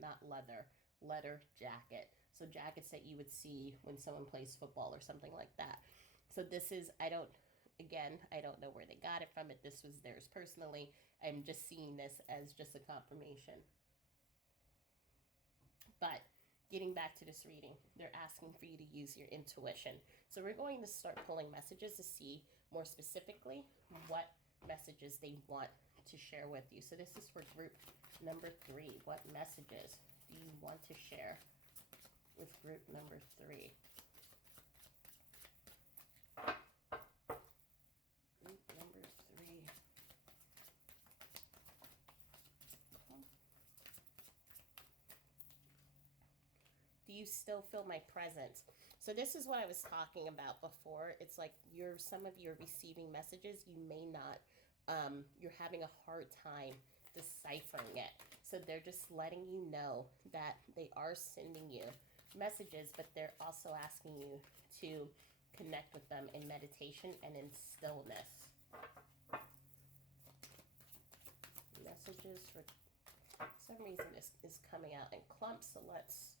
not leather, letter jacket. So jackets that you would see when someone plays football or something like that. So this is, I don't know where they got it from. This was theirs personally. I'm just seeing this as just a confirmation. But getting back to this reading, they're asking for you to use your intuition. So we're going to start pulling messages to see more specifically what messages they want to share with you. So this is for group number 3. What messages do you want to share with group number 3? Group number 3. Do you still feel my presence? So this is what I was talking about before. It's like some of you are receiving messages. You may not, you're having a hard time deciphering it. So they're just letting you know that they are sending you messages, but they're also asking you to connect with them in meditation and in stillness. Messages for some reason is coming out in clumps, so let's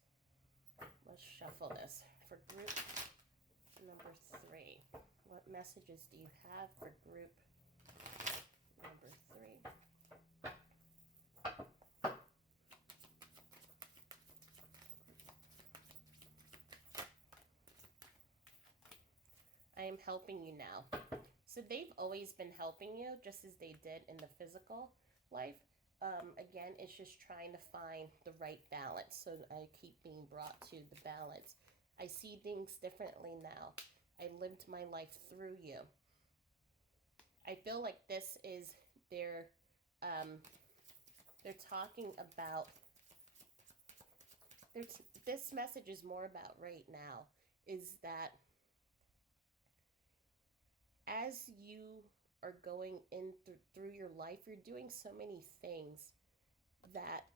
shuffle this. For group number 3, what messages do you have for group number 3? I am helping you now. So they've always been helping you, just as they did in the physical life. Again, it's just trying to find the right balance. So I keep being brought to the balance. I see things differently now. I lived my life through you. I feel like this is they're talking about, this message is more about right now, is that as you are going in through your life, you're doing so many things that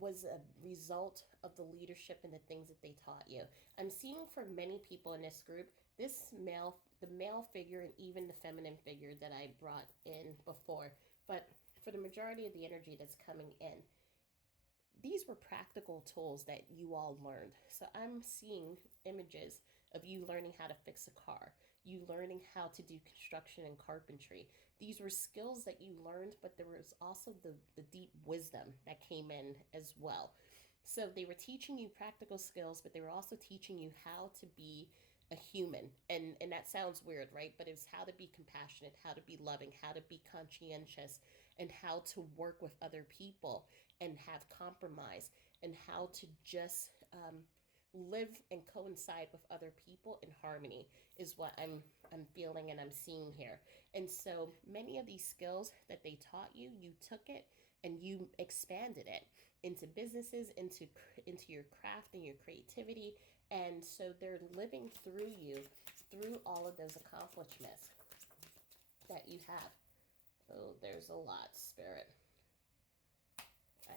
was a result of the leadership and the things that they taught you. I'm seeing for many people in this group, the male figure and even the feminine figure that I brought in before, but for the majority of the energy that's coming in, these were practical tools that you all learned. So I'm seeing images of you learning how to fix a car, you learning how to do construction and carpentry. These were skills that you learned, but there was also the deep wisdom that came in as well. So they were teaching you practical skills, but they were also teaching you how to be a human. And that sounds weird, right? But it was how to be compassionate, how to be loving, how to be conscientious, and how to work with other people and have compromise, and how to just live and coincide with other people in harmony is what I'm feeling and I'm seeing here. And so many of these skills that they taught you, you took it and you expanded it into businesses, into your craft and your creativity. And so they're living through you, through all of those accomplishments that you have. Oh, there's a lot, Spirit.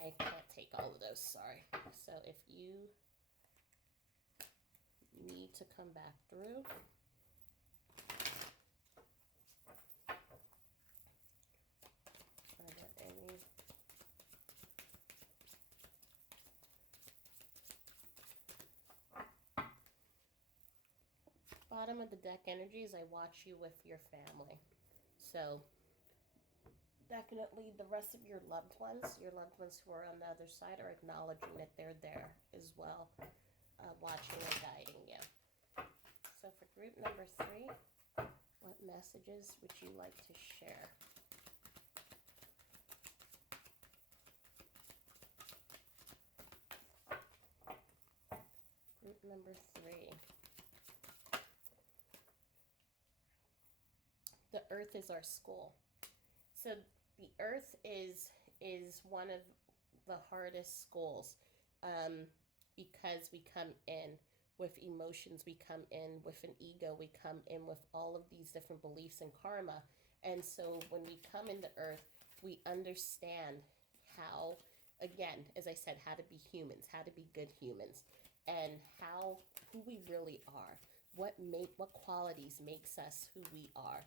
I can't take all of those, sorry. So if you need to come back through, are there any bottom of the deck energies? I watch you with your family. So definitely the rest of your loved ones who are on the other side, are acknowledging that they're there as well, watching and guiding you. So for group number 3, what messages would you like to share? Group number 3. The earth is our school. So the earth is one of the hardest schools, because we come in with emotions, we come in with an ego, we come in with all of these different beliefs and karma. And so when we come into earth, we understand how, again, as I said, how to be humans, how to be good humans, and who we really are, what qualities makes us who we are.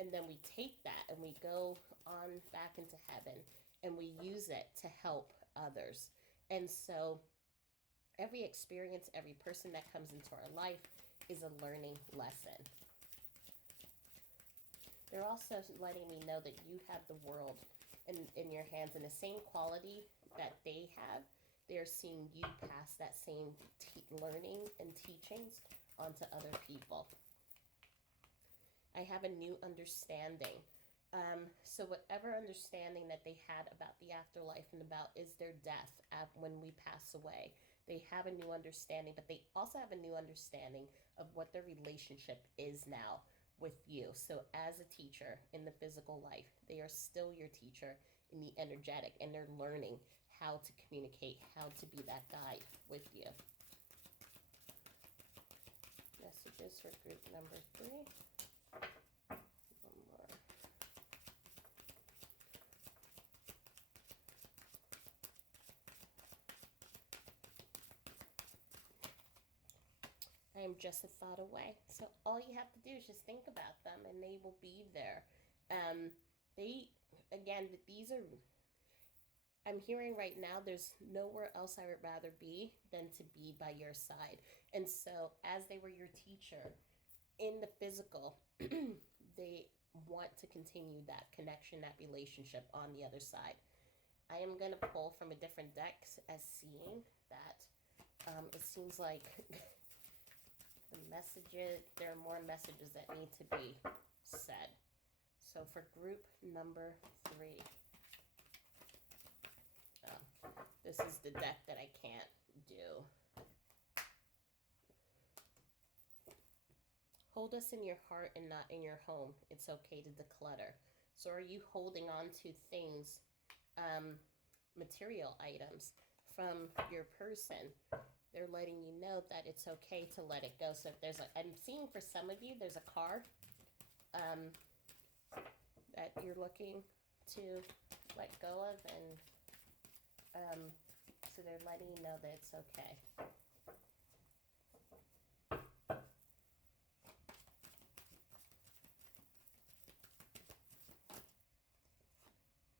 And then we take that and we go on back into heaven and we use it to help others. And so every experience, every person that comes into our life is a learning lesson. They're also letting me know that you have the world in your hands, and the same quality that they have, they're seeing you pass that same learning and teachings onto other people. I have a new understanding. So whatever understanding that they had about the afterlife and about is there death when we pass away, they have a new understanding, but they also have a new understanding of what their relationship is now with you. So as a teacher in the physical life, they are still your teacher in the energetic, and they're learning how to communicate, how to be that guide with you. Messages for group number 3. One more. I am just a thought away. So all you have to do is just think about them and they will be there. These are, I'm hearing right now, there's nowhere else I would rather be than to be by your side. And so as they were your teacher in the physical, they want to continue that connection, that relationship on the other side. I am going to pull from a different deck as seeing that it seems like there are more messages that need to be said. So for group number 3, this is the deck that I can't do. Hold us in your heart and not in your home. It's okay to declutter. So are you holding on to things, material items from your person? They're letting you know that it's okay to let it go. So if I'm seeing for some of you, there's a car that you're looking to let go of, and so they're letting you know that it's okay.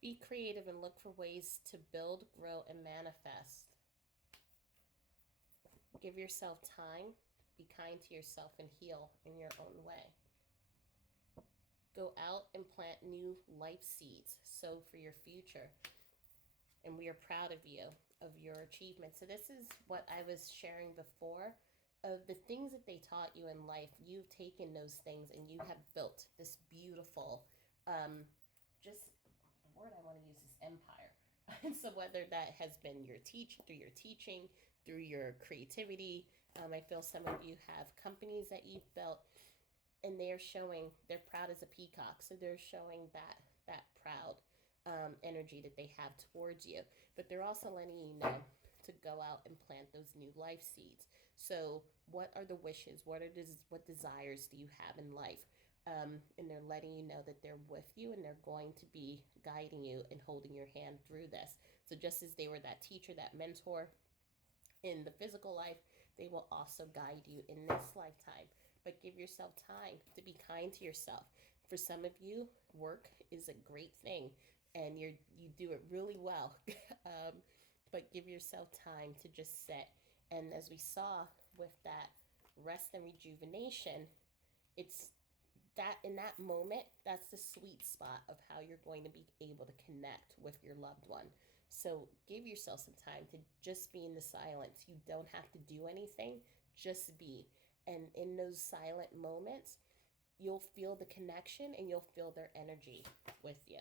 Be creative and look for ways to build, grow, and manifest. Give yourself time, be kind to yourself, and heal in your own way. out and plant new life seeds. Sow for your future. And we are proud of you, of your achievements. So this is what I was sharing before. Of the things that they taught you in life, you've taken those things and you have built this beautiful, just the word I want to use is empire. And so whether that has been through your teaching, through your creativity, I feel some of you have companies that you've built, and they're proud as a peacock. So they're showing that proud energy that they have towards you. But they're also letting you know to go out and plant those new life seeds. So what are the wishes? What desires do you have in life? And they're letting you know that they're with you and they're going to be guiding you and holding your hand through this. So just as they were that teacher, that mentor in the physical life, they will also guide you in this lifetime. But give yourself time to be kind to yourself. For some of you, work is a great thing and you do it really well. But give yourself time to just sit. And as we saw with that rest and rejuvenation, it's that in that moment, that's the sweet spot of how you're going to be able to connect with your loved one. So give yourself some time to just be in the silence. You don't have to do anything, just be. And in those silent moments, you'll feel the connection and you'll feel their energy with you.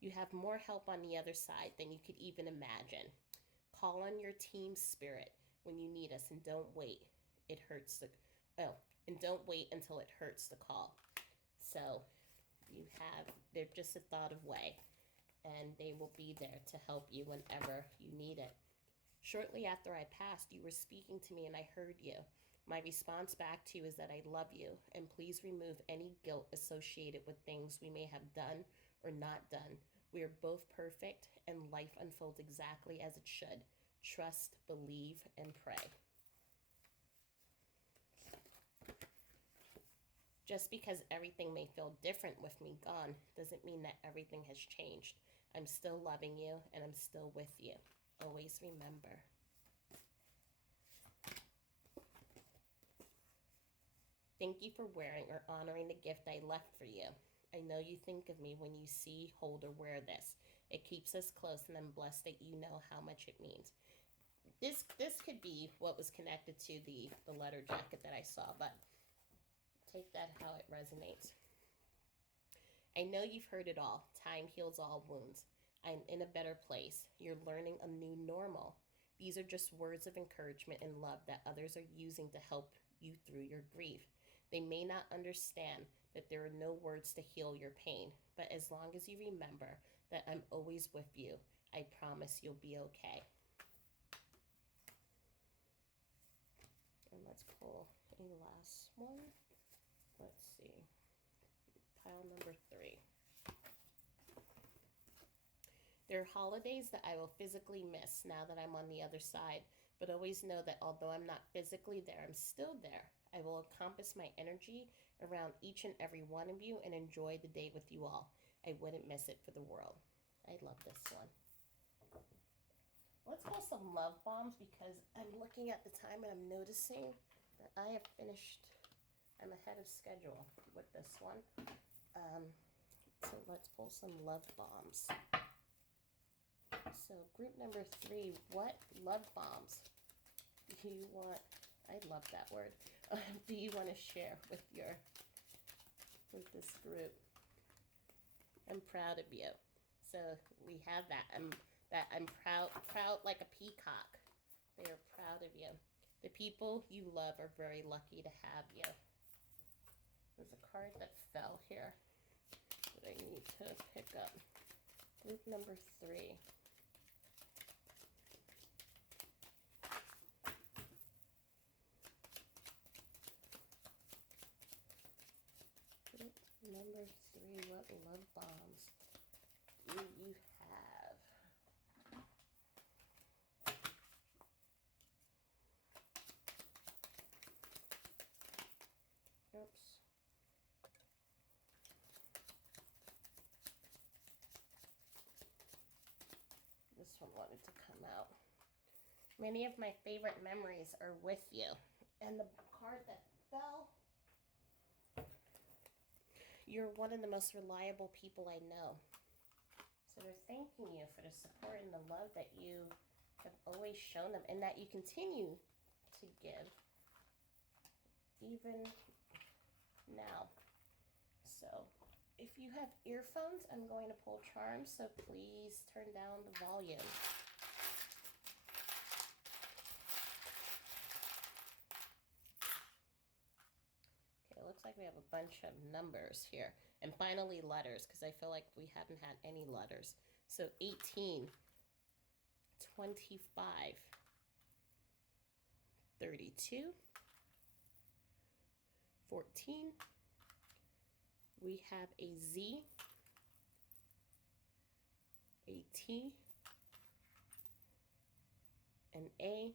You have more help on the other side than you could even imagine. Call on your team spirit when you need us and don't wait. And don't wait until it hurts to call. So they're just a thought away and they will be there to help you whenever you need it. Shortly after I passed, you were speaking to me and I heard you. My response back to you is that I love you and please remove any guilt associated with things we may have done or not done. We are both perfect and life unfolds exactly as it should. Trust, believe, and pray. Just because everything may feel different with me gone doesn't mean that everything has changed. I'm still loving you and I'm still with you. Always remember. Thank you for wearing or honoring the gift I left for you. I know you think of me when you see, hold, or wear this. It keeps us close and I'm blessed that you know how much it means. This could be what was connected to the letter jacket that I saw, but take that how it resonates. I know you've heard it all. Time heals all wounds. I'm in a better place. You're learning a new normal. These are just words of encouragement and love that others are using to help you through your grief. They may not understand that there are no words to heal your pain, but as long as you remember that I'm always with you, I promise you'll be okay. And let's pull a last one. Let's see. Pile number 3. There are holidays that I will physically miss now that I'm on the other side, but always know that although I'm not physically there, I'm still there. I will encompass my energy around each and every one of you and enjoy the day with you all. I wouldn't miss it for the world. I love this one. Let's pull some love bombs because I'm looking at the time and I'm noticing that I have finished. I'm ahead of schedule with this one. So let's pull some love bombs. So group number 3, what love bombs do you want? I love that word. Do you want to share with this group? I'm proud of you. So we have that. I'm proud like a peacock. They are proud of you. The people you love are very lucky to have you. There's a card that fell here that I need to pick up. Group number 3. Group number 3, what love bombs do you have? Oops. This one wanted to come out. Many of my favorite memories are with you. And the card that fell, You're one of the most reliable people I know. So they're thanking you for the support and the love that you have always shown them and that you continue to give even now. So if you have earphones, I'm going to pull charms, so please turn down the volume. Okay, it looks like we have a bunch of numbers here. And finally letters, because I feel like we haven't had any letters. So 18, 25, 32, 14. We have a Z, a T, an A,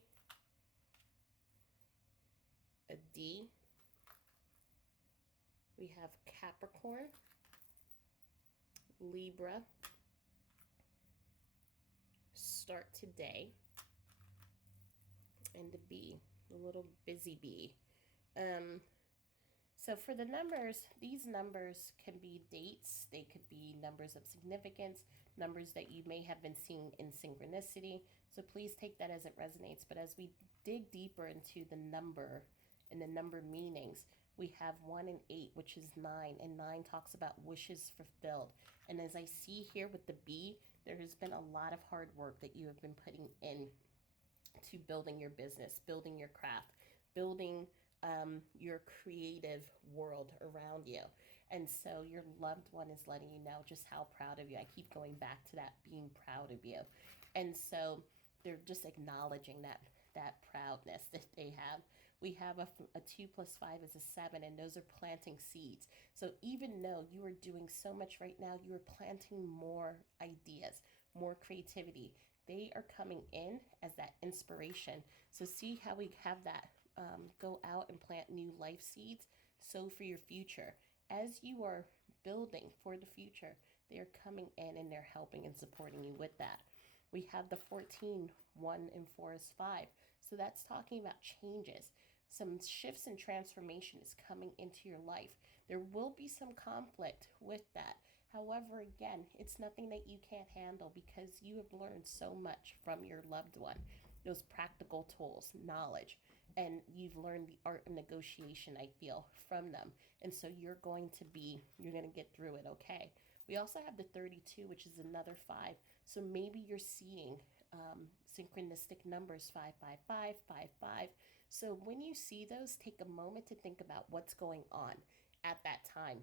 a D. We have Capricorn, Libra, start today, and the B, the little busy bee. So for the numbers, these numbers can be dates, they could be numbers of significance, numbers that you may have been seeing in synchronicity. So please take that as it resonates. But as we dig deeper into the number and the number meanings, we have 1 and 8, which is 9, and 9 talks about wishes fulfilled. And as I see here with the B, there has been a lot of hard work that you have been putting in to building your business, building your craft, building your creative world around you. And so your loved one is letting you know just how proud of you. I keep going back to that, being proud of you. And so they're just acknowledging that proudness that they have. We have a 2 plus 5 is a 7, and those are planting seeds. So even though you are doing so much right now, you are planting more ideas, more creativity. They are coming in as that inspiration. So see how we have that go out and plant new life seeds. So for your future, as you are building for the future, they are coming in and they're helping and supporting you with that. We have the 14, 1 and 4 is 5. So that's talking about changes. Some shifts and transformation is coming into your life. There will be some conflict with that. However, again, it's nothing that you can't handle because you have learned so much from your loved one, those practical tools, knowledge, and you've learned the art of negotiation, I feel, from them. And so you're going to get through it, okay? We also have the 32, which is another 5. So maybe you're seeing synchronistic numbers 555, 55. So when you see those, take a moment to think about what's going on at that time,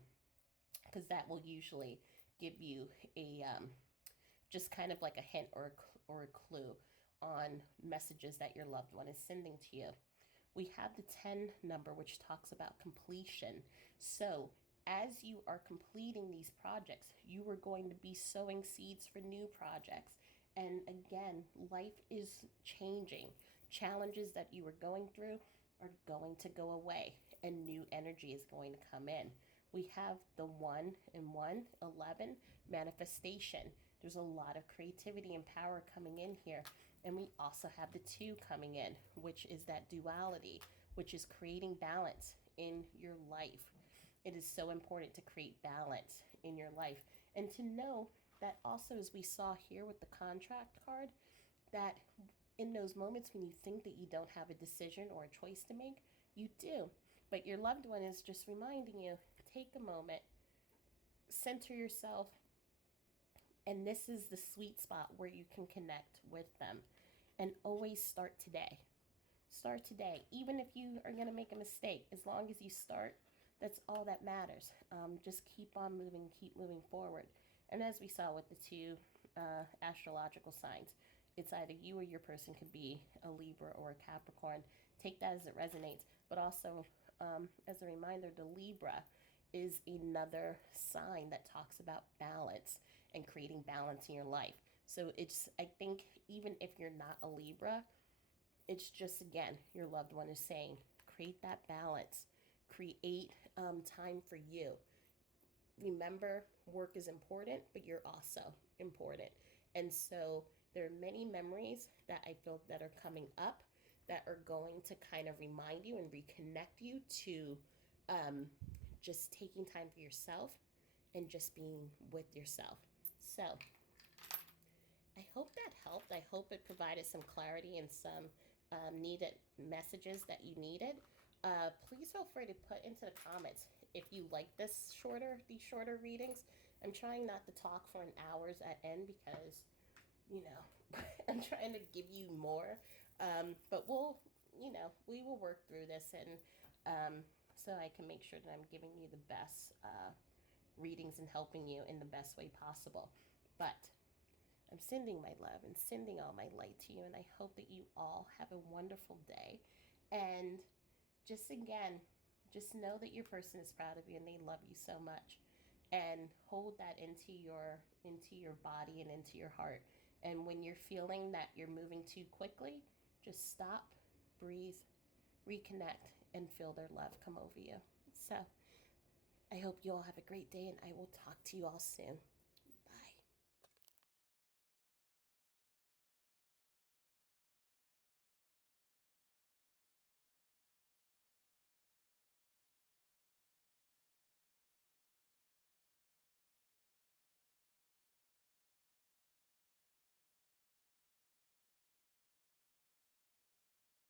because that will usually give you a just kind of like a hint or a clue on messages that your loved one is sending to you. We have the 10 number, which talks about completion. So as you are completing these projects, you are going to be sowing seeds for new projects. And again, life is changing. Challenges that you were going through are going to go away and new energy is going to come in. We have the 1 and 1, 11, manifestation. There's a lot of creativity and power coming in here. And we also have the 2 coming in, which is that duality, which is creating balance in your life. It is so important to create balance in your life and to know that also, as we saw here with the contract card, that in those moments when you think that you don't have a decision or a choice to make, you do. But your loved one is just reminding you, take a moment, center yourself, and this is the sweet spot where you can connect with them. And always start today. Start today. Even if you are going to make a mistake, as long as you start, that's all that matters. Just keep on moving, keep moving forward. And as we saw with the 2 astrological signs, it's either you or your person could be a Libra or a Capricorn. Take that as it resonates. But also, as a reminder, the Libra is another sign that talks about balance and creating balance in your life. So I think even if you're not a Libra, it's just, again, your loved one is saying, create that balance, create time for you. Remember, work is important, but you're also important. And so there are many memories that I feel that are coming up that are going to kind of remind you and reconnect you to just taking time for yourself and just being with yourself. So I hope that helped. I hope it provided some clarity and some needed messages that you needed. Please feel free to put into the comments if you like these shorter readings. I'm trying not to talk for an hours at end because, you know, I'm trying to give you more. But we will work through this, and so I can make sure that I'm giving you the best readings and helping you in the best way possible. But I'm sending my love and sending all my light to you, and I hope that you all have a wonderful day. And just again, just know that your person is proud of you and they love you so much. And hold that into your body and into your heart. And when you're feeling that you're moving too quickly, just stop, breathe, reconnect, and feel their love come over you. So I hope you all have a great day, and I will talk to you all soon.